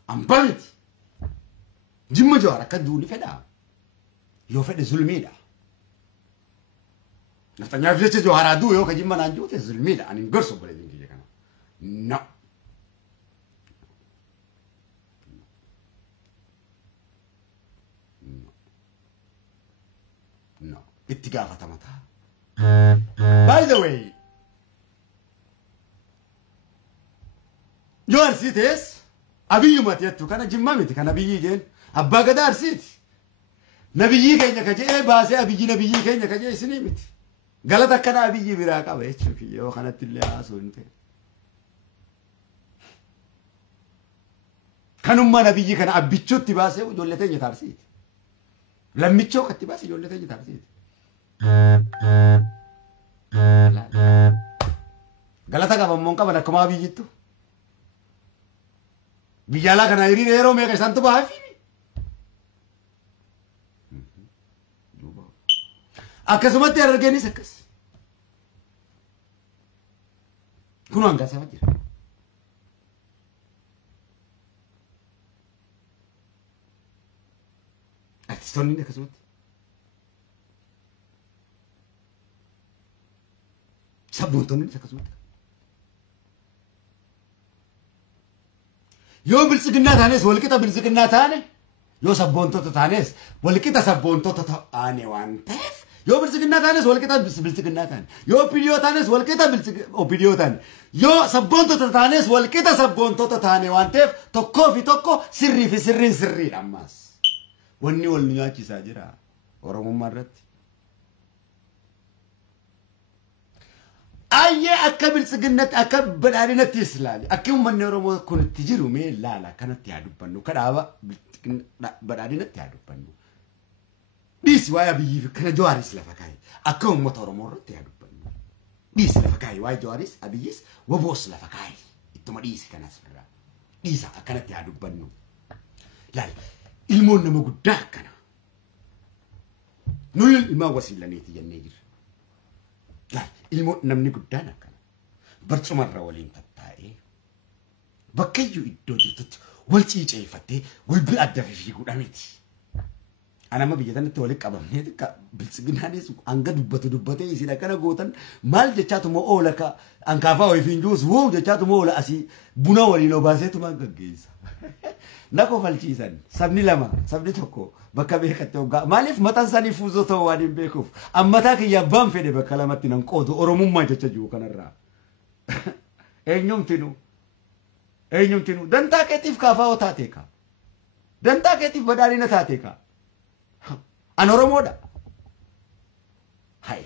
أمبامت جمّا جوار كدولي فدا يو فدا ظلمي دا نفتنيا فيس جوار أدو يو كجمّا نانجو تي ظلمي دا أنا نقرصو بلي دينكي كنا نو اتقافة تمتها by the way جوار سيتيس Abiyyu matiyattu kana jimma miti kana biyyi jeen abbaa gadaa arsiiti. Nabiyyi keenya kajee baasee abiyyi nabiyyi keenya kajee isinii miti. Galata akkana abiyyi biraa qaba jechuudha yoo kanatti illee haasoo hin ta'e. Kanummaa nabiyyi kana abbichuutti baasee ijoollee teenya taarsiiti. Lammichoo katti baasee ijoollee teenya taarsiiti. Galata qabammoon qaban akkuma abiyyittu. Biyya alaa kana hiriira yeroo meeqa isaantu baafi. Akkasumatti argeenis akkas. Kun hangaasa jira. Artistoonni akkasumatti. Sabboontoonni akkasumatti. Yoo bilisiginnaa taanes walqixa bilisiginnaa taane yoo sabboontota taanes walqixa sabboontota taane waan ta'eef yoo bilisiginnaa taanes walqixa bilisiginnaa taane yoo opidiyoo taanes walqixa opidiyoo taane yoo sabboontota taanes walqixa sabboontota taane waan ta'eef tokkoo fi tokko sirrii fi sirriin sirriidha ammaas wanni wal nu nyaachisaa jira Oromummaa irratti. Ayyee akka bilisiginnatti akka badhaadhinatti islaali akka uummanni Oromoo kun itti jiru mee laala kanatti haa dubbannu kadhaaba badhaadhinatti haa dubbannu. Dhiisi waa'ee biyyi kana Jawaaris lafa kaa'e akka uummata Oromoo irratti haa dubbannu. Dhiisi lafa kaa'e waa'ee Jawaaris abiyyis waboos lafa kaa'e ittuma dhiisi kanas irraa dhiisa akkanatti haa dubbannu. Laala ilmoon nama guddaa akkana. Nuyi ilmaan wasiilaniiti jennee jirra. Ilmoo namni guddaan akkana barcumarra waliin tattaa'ee bakkayyuu iddoo jirtutti wal ciiceeffattee wal bira adda fiiguudha miti. Anama biyya tanatti walitti qabamnee bilisiginnaanis hanga dubbatee isin akkana gootan maal jechaatuma oola ka ankaafaa ofiin juus woo jechaatuma oola asii buna waliin obaaseetuma gaggeessa. Na kofalchiisan sabni lama sabni tokko bakka beekatte hoggaa maaliif mataan isaanii fuuzoo ta'uu waan hin beekuuf ammataa kiyya abbaan fedhe bakka lamatti nan qoodu Oromummaa jecha jiru kanarraa. Eenyumtinu dantaa keetiif kaafaa taatee kaa dantaa keetiif badhaadhina taatee kaa an Oromoodha. Hai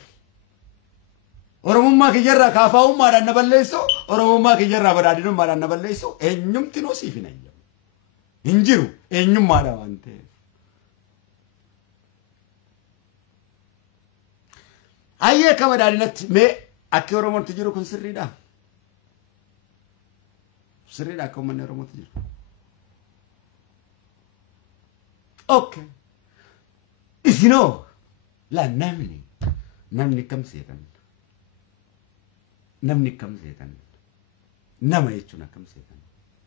Oromummaa kiyyarraa kaafaa'ummaadhaan na balleessu Oromummaa kiyyarraa badhaadhinummaadhaan na balleessu eenyumtinuu siif hin ayyamu. Hinjiru eenyummaadha waan ta'eef. Ayyee akka badhaadhinatti mee akka Oromootti jiru kun sirriidha. Sirriidha akka uummanni Oromootti jiru. Okay. Isinoo la namni kam seetan. Namni kam seetan. Nama jechuun akkam seetan.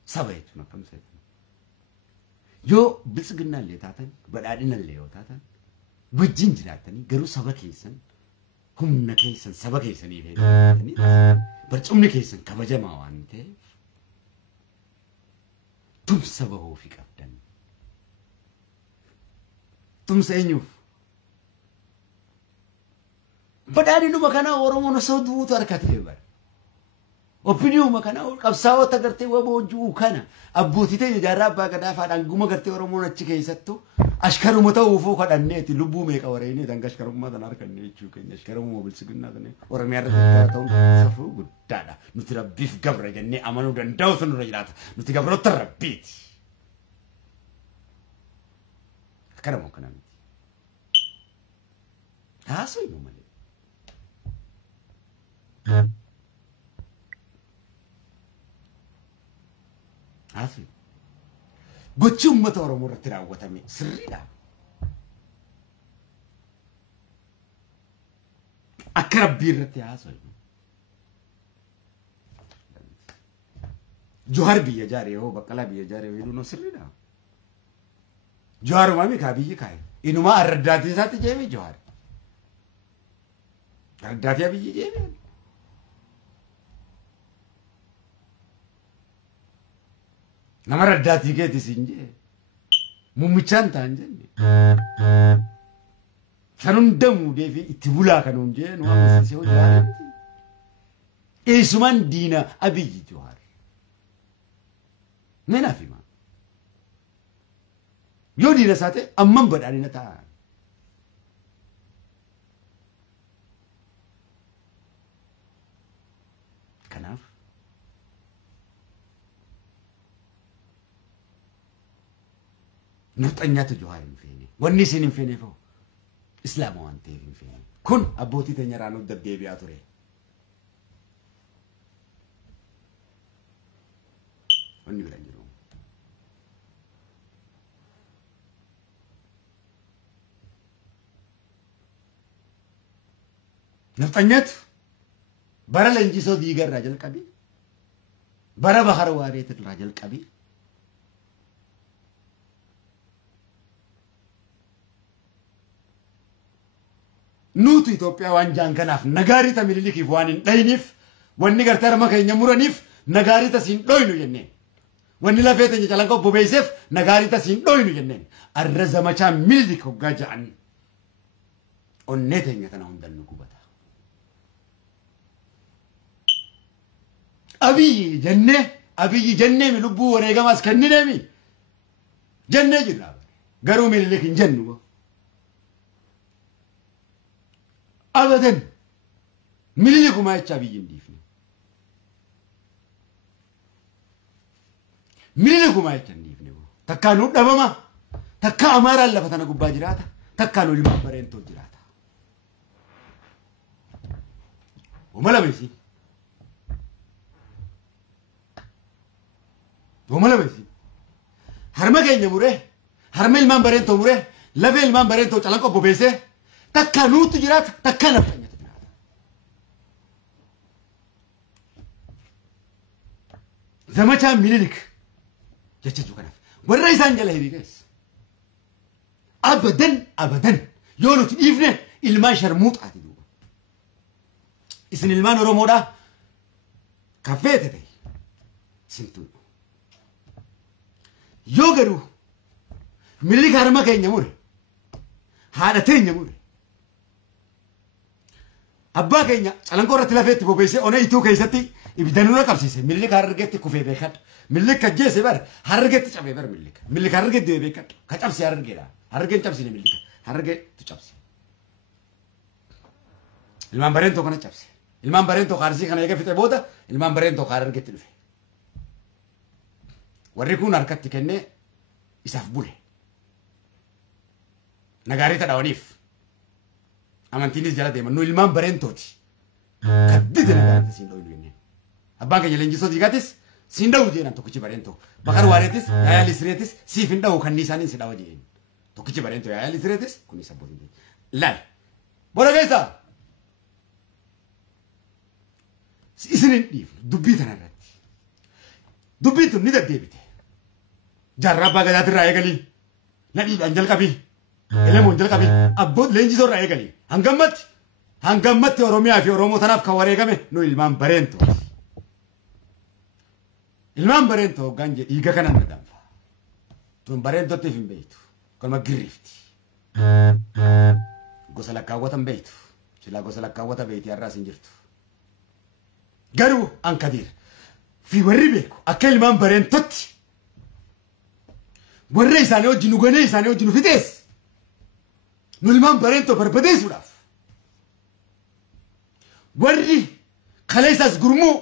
Saba jechuun akkam seetan. Yoo bilisiginnaallee taatan badhaadhinallee yoo taatan wajjin jiraatanii garuu saba keessan humna keessan saba keessanii fayyadamtanii barcumni keessan kabajamaa waan ta'eef tumsa bahuu fi qabdan. Tumsa eenyuuf? Badhaadhinuma kana Oromoon osoo duutu harkatee bara. Opiniuma kana qabsaa'ota gartee waboo kana abbootii ta'e jaarraa abbaa gadaa faadhaan guma gartee Oromoon achi keessattu ashkaruma ta'uufuu kadhanneeti lubbuu meeqa wareeyne tan ashkarummaa tan harkanne jechuu keenya ashkarummaa bilisiginnaa tan Oromiyaa irratti ta'uun safuu guddaadha. Nuti rabbiif gabra jennee amanuu danda'utu nurra jiraata. Nuti gabroota rabbiiti. Akkana moo kana miti. Haasoo immoo malee. Asli. Gochi uummata Oromoo irratti raawwatame sirriidha. Akka rabbii irratti haasoo. Johar biyya jaaree hoo baqqalaa biyya jaaree hoo no sirriidha. Johar maami kaa biyyi kaa'e. Inuma arradaatii isaatti jeeme Johar. Arradaatii biyyi jeeme. Nama raddaatii keetis hin jee mummichaan ta'an jenne kan hundamuu fi itti bulaa kan hundee nu amansiisee hojjetaatti eessumaan diina abiyyi Johaar mena fima yoo diina isaate amman badhaadhina ta'a. Kanaaf nafxanyaatu Jawaar hin feene wanni isin hin feene fa'u islaama waan ta'eef hin feene kun abbootii teenya irraa nuuf deddeebi'aa ture. Wanni biraa jiru. Nafxanyaatu bara leenjisoo diigaa irraa jalqabii bara bahar waareet irraa jalqabii nuutu Itoophiyaa waan jaan kanaaf nagaarita Minilikiif waan hin dhayiniif wanni gartee harma keenya muraniif nagaarita siin dhoynu jenneen wanni lafee teenya calanqoo bobeesseef nagaarita siin dhoynu jenneen arra zamachaa Minilik hoggaa ja'an onnee teenya tana hundan nu gubata. Abiyyi jennee mi lubbuu wareegamaas kennineemi jennee jirra garuu Minilik hin jennu. Abadan Minilikuma jecha Abiyyi hin dhiifne. Minilikuma jecha hin dhiifne. Takkaa nu dhabama takkaa Amaaraan lafa tana gubbaa jiraata takkaa nu ilmaan bareentoo jiraata. Wamala beesi. Wamala beesi. Harma keenya muree harma ilmaan bareentoo muree lafee ilmaan bareentoo calanqoo bobeessee takka nuutu jiraata takka nafxanyaatu jiraata. Zamachaa Minilik jechuu kanaaf warra isaan jala hiriirees abadan yoo nuti dhiifne ilmaan sharmuuxaati duuba. Isin ilmaan Oromoodhaa kaffeete ta'e sintuu yoo garuu Minilik harma keenya mure haadha teenya mure abbaa keenya calanqoo irratti lafeetti bobeessee ona ituu keessatti ibidanuu qabsiise Minilik harargeetti kufee beekadha. Minilik ajjeese bar harargeetti cabee bar Minilik harargeetti deebee beekadha. Ka cabse harargeedha. Harargeen cabsine Minilik harargeetti cabse. Ilmaan bareentoo kana cabse. Ilmaan bareentoo Arsii kana eega fixe booda ilmaan bareentoo harargeetti dhufe. Warri kun harkatti kennee isaaf bule. Nagaarita dhaawaniif. Amantiinis jala deeman nu ilmaan bareentooti. Kaddite nagaarita siin dhooynu jenneen. Abbaan keenya leenjisoo diigaatis siin dha'u jeenan tokkichi bareentoo. Bakar waareetis yaayaa lisireetis siif hin dha'u kan isaanii si dhawa jeen. Tokkichi bareentoo yaayaa lisireetis kunis abbootiin jeen. Laal. Bora keessa. Isin hin dhiifne dubbii tanarratti. Dubbii tun ni deddeebite. Jaarraa abbaa gadaatirraa eegalii. Nadhiidhaan jalqabii. Elemoon jalqabii abboot leenjisoo irraa eegalii. Hangammatti Oromiyaa fi Oromoo tanaaf kan wareegame nu ilmaan bareentoo. Ilmaan bareentoo hoggaan jedhe dhiiga kanan na danfa. Tun bareentootiif hin beektu. Kolma girriifti. Gosa lakkaawwatan beektu. Silaa gosa lakkaawwata beektii har'aas hin jirtu. Garuu an kadir fi warri beeku akka ilmaan bareentootti warra isaanii wajjin nu ganee isaanii wajjin nu fixees. Nu ilmaan bareentoo barbadeessuudhaaf warri kaleessaas gurmuu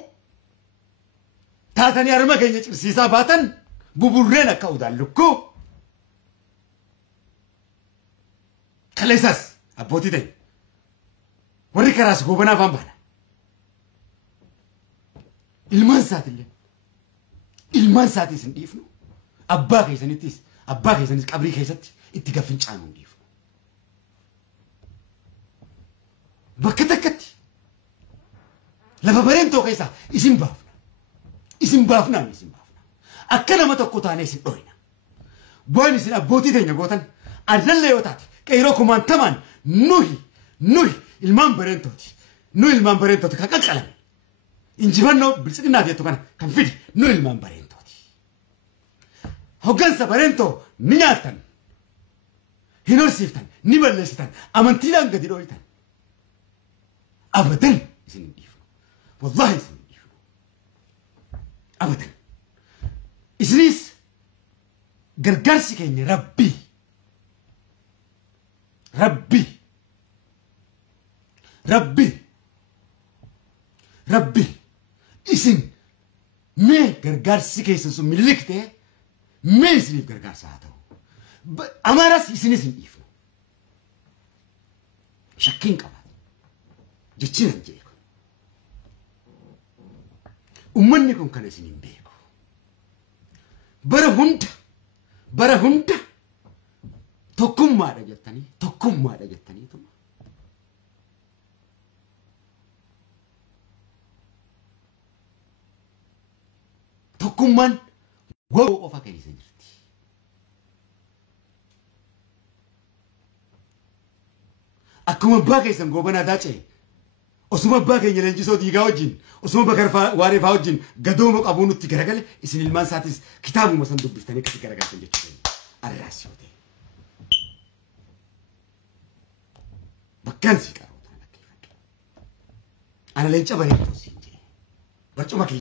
taatanii harma keenya cibsiisaa baatan buburreen akka udaan lukkuu kaleessaas abbootii ta'e warri karaas goobanaa afaan baana ilmaan isaatiis hin dhiifnu abbaa keessanis qabrii keessatti itti gaffincaanu hin dhiifnu. Bakka takkatti lafa bareentoo keessaa isin baafna. Akka nama tokko taanee isin dhooyna. Waan isin abbootii teenya gootan adallee yoo taate qeeroo kumaantamaan nuyi ilmaan bareentooti. Nu ilmaan bareentooti kan qaqqalame. Injifannoo bilisiqinaa jettu kana kan fidi nu ilmaan bareentooti. Hoggansa bareentoo ni nyaattan. Hin horsiiftan, ni balleessitan, amantiidhaan gadi dhooytan. Abadan isin hin dhiifnu. Wallahi isin hin dhiifnu. Abadan. Isinis gargaarsi keenya Rabbii Rabbi isin mee gargaarsi keessan sun millikte mee isiniif gargaarsa haa ta'u. Amaaras isinis hin dhiifnu. Shakkiin qaba. Jechiin hin jeeku. Ummanni kun kana isin hin beeku. Bara hunda tokkummaadha jettanii tuma. Tokkummaan woo qofa keessa jirti. Akkuma abbaa keessan goobanaa daacee osuma abbaa keenya leenjisoo diigaa wajjin osuma bakarfaa waareefaa wajjin gadooma qabuu nutti garagale isin ilmaan isaatis kitaabuma san dubbiftanii akkasi garagaltan jechuudha. Arraas yoo ta'e. Bakkaan sii qabu. Ana leenca bareedduu siin jee. Barcuma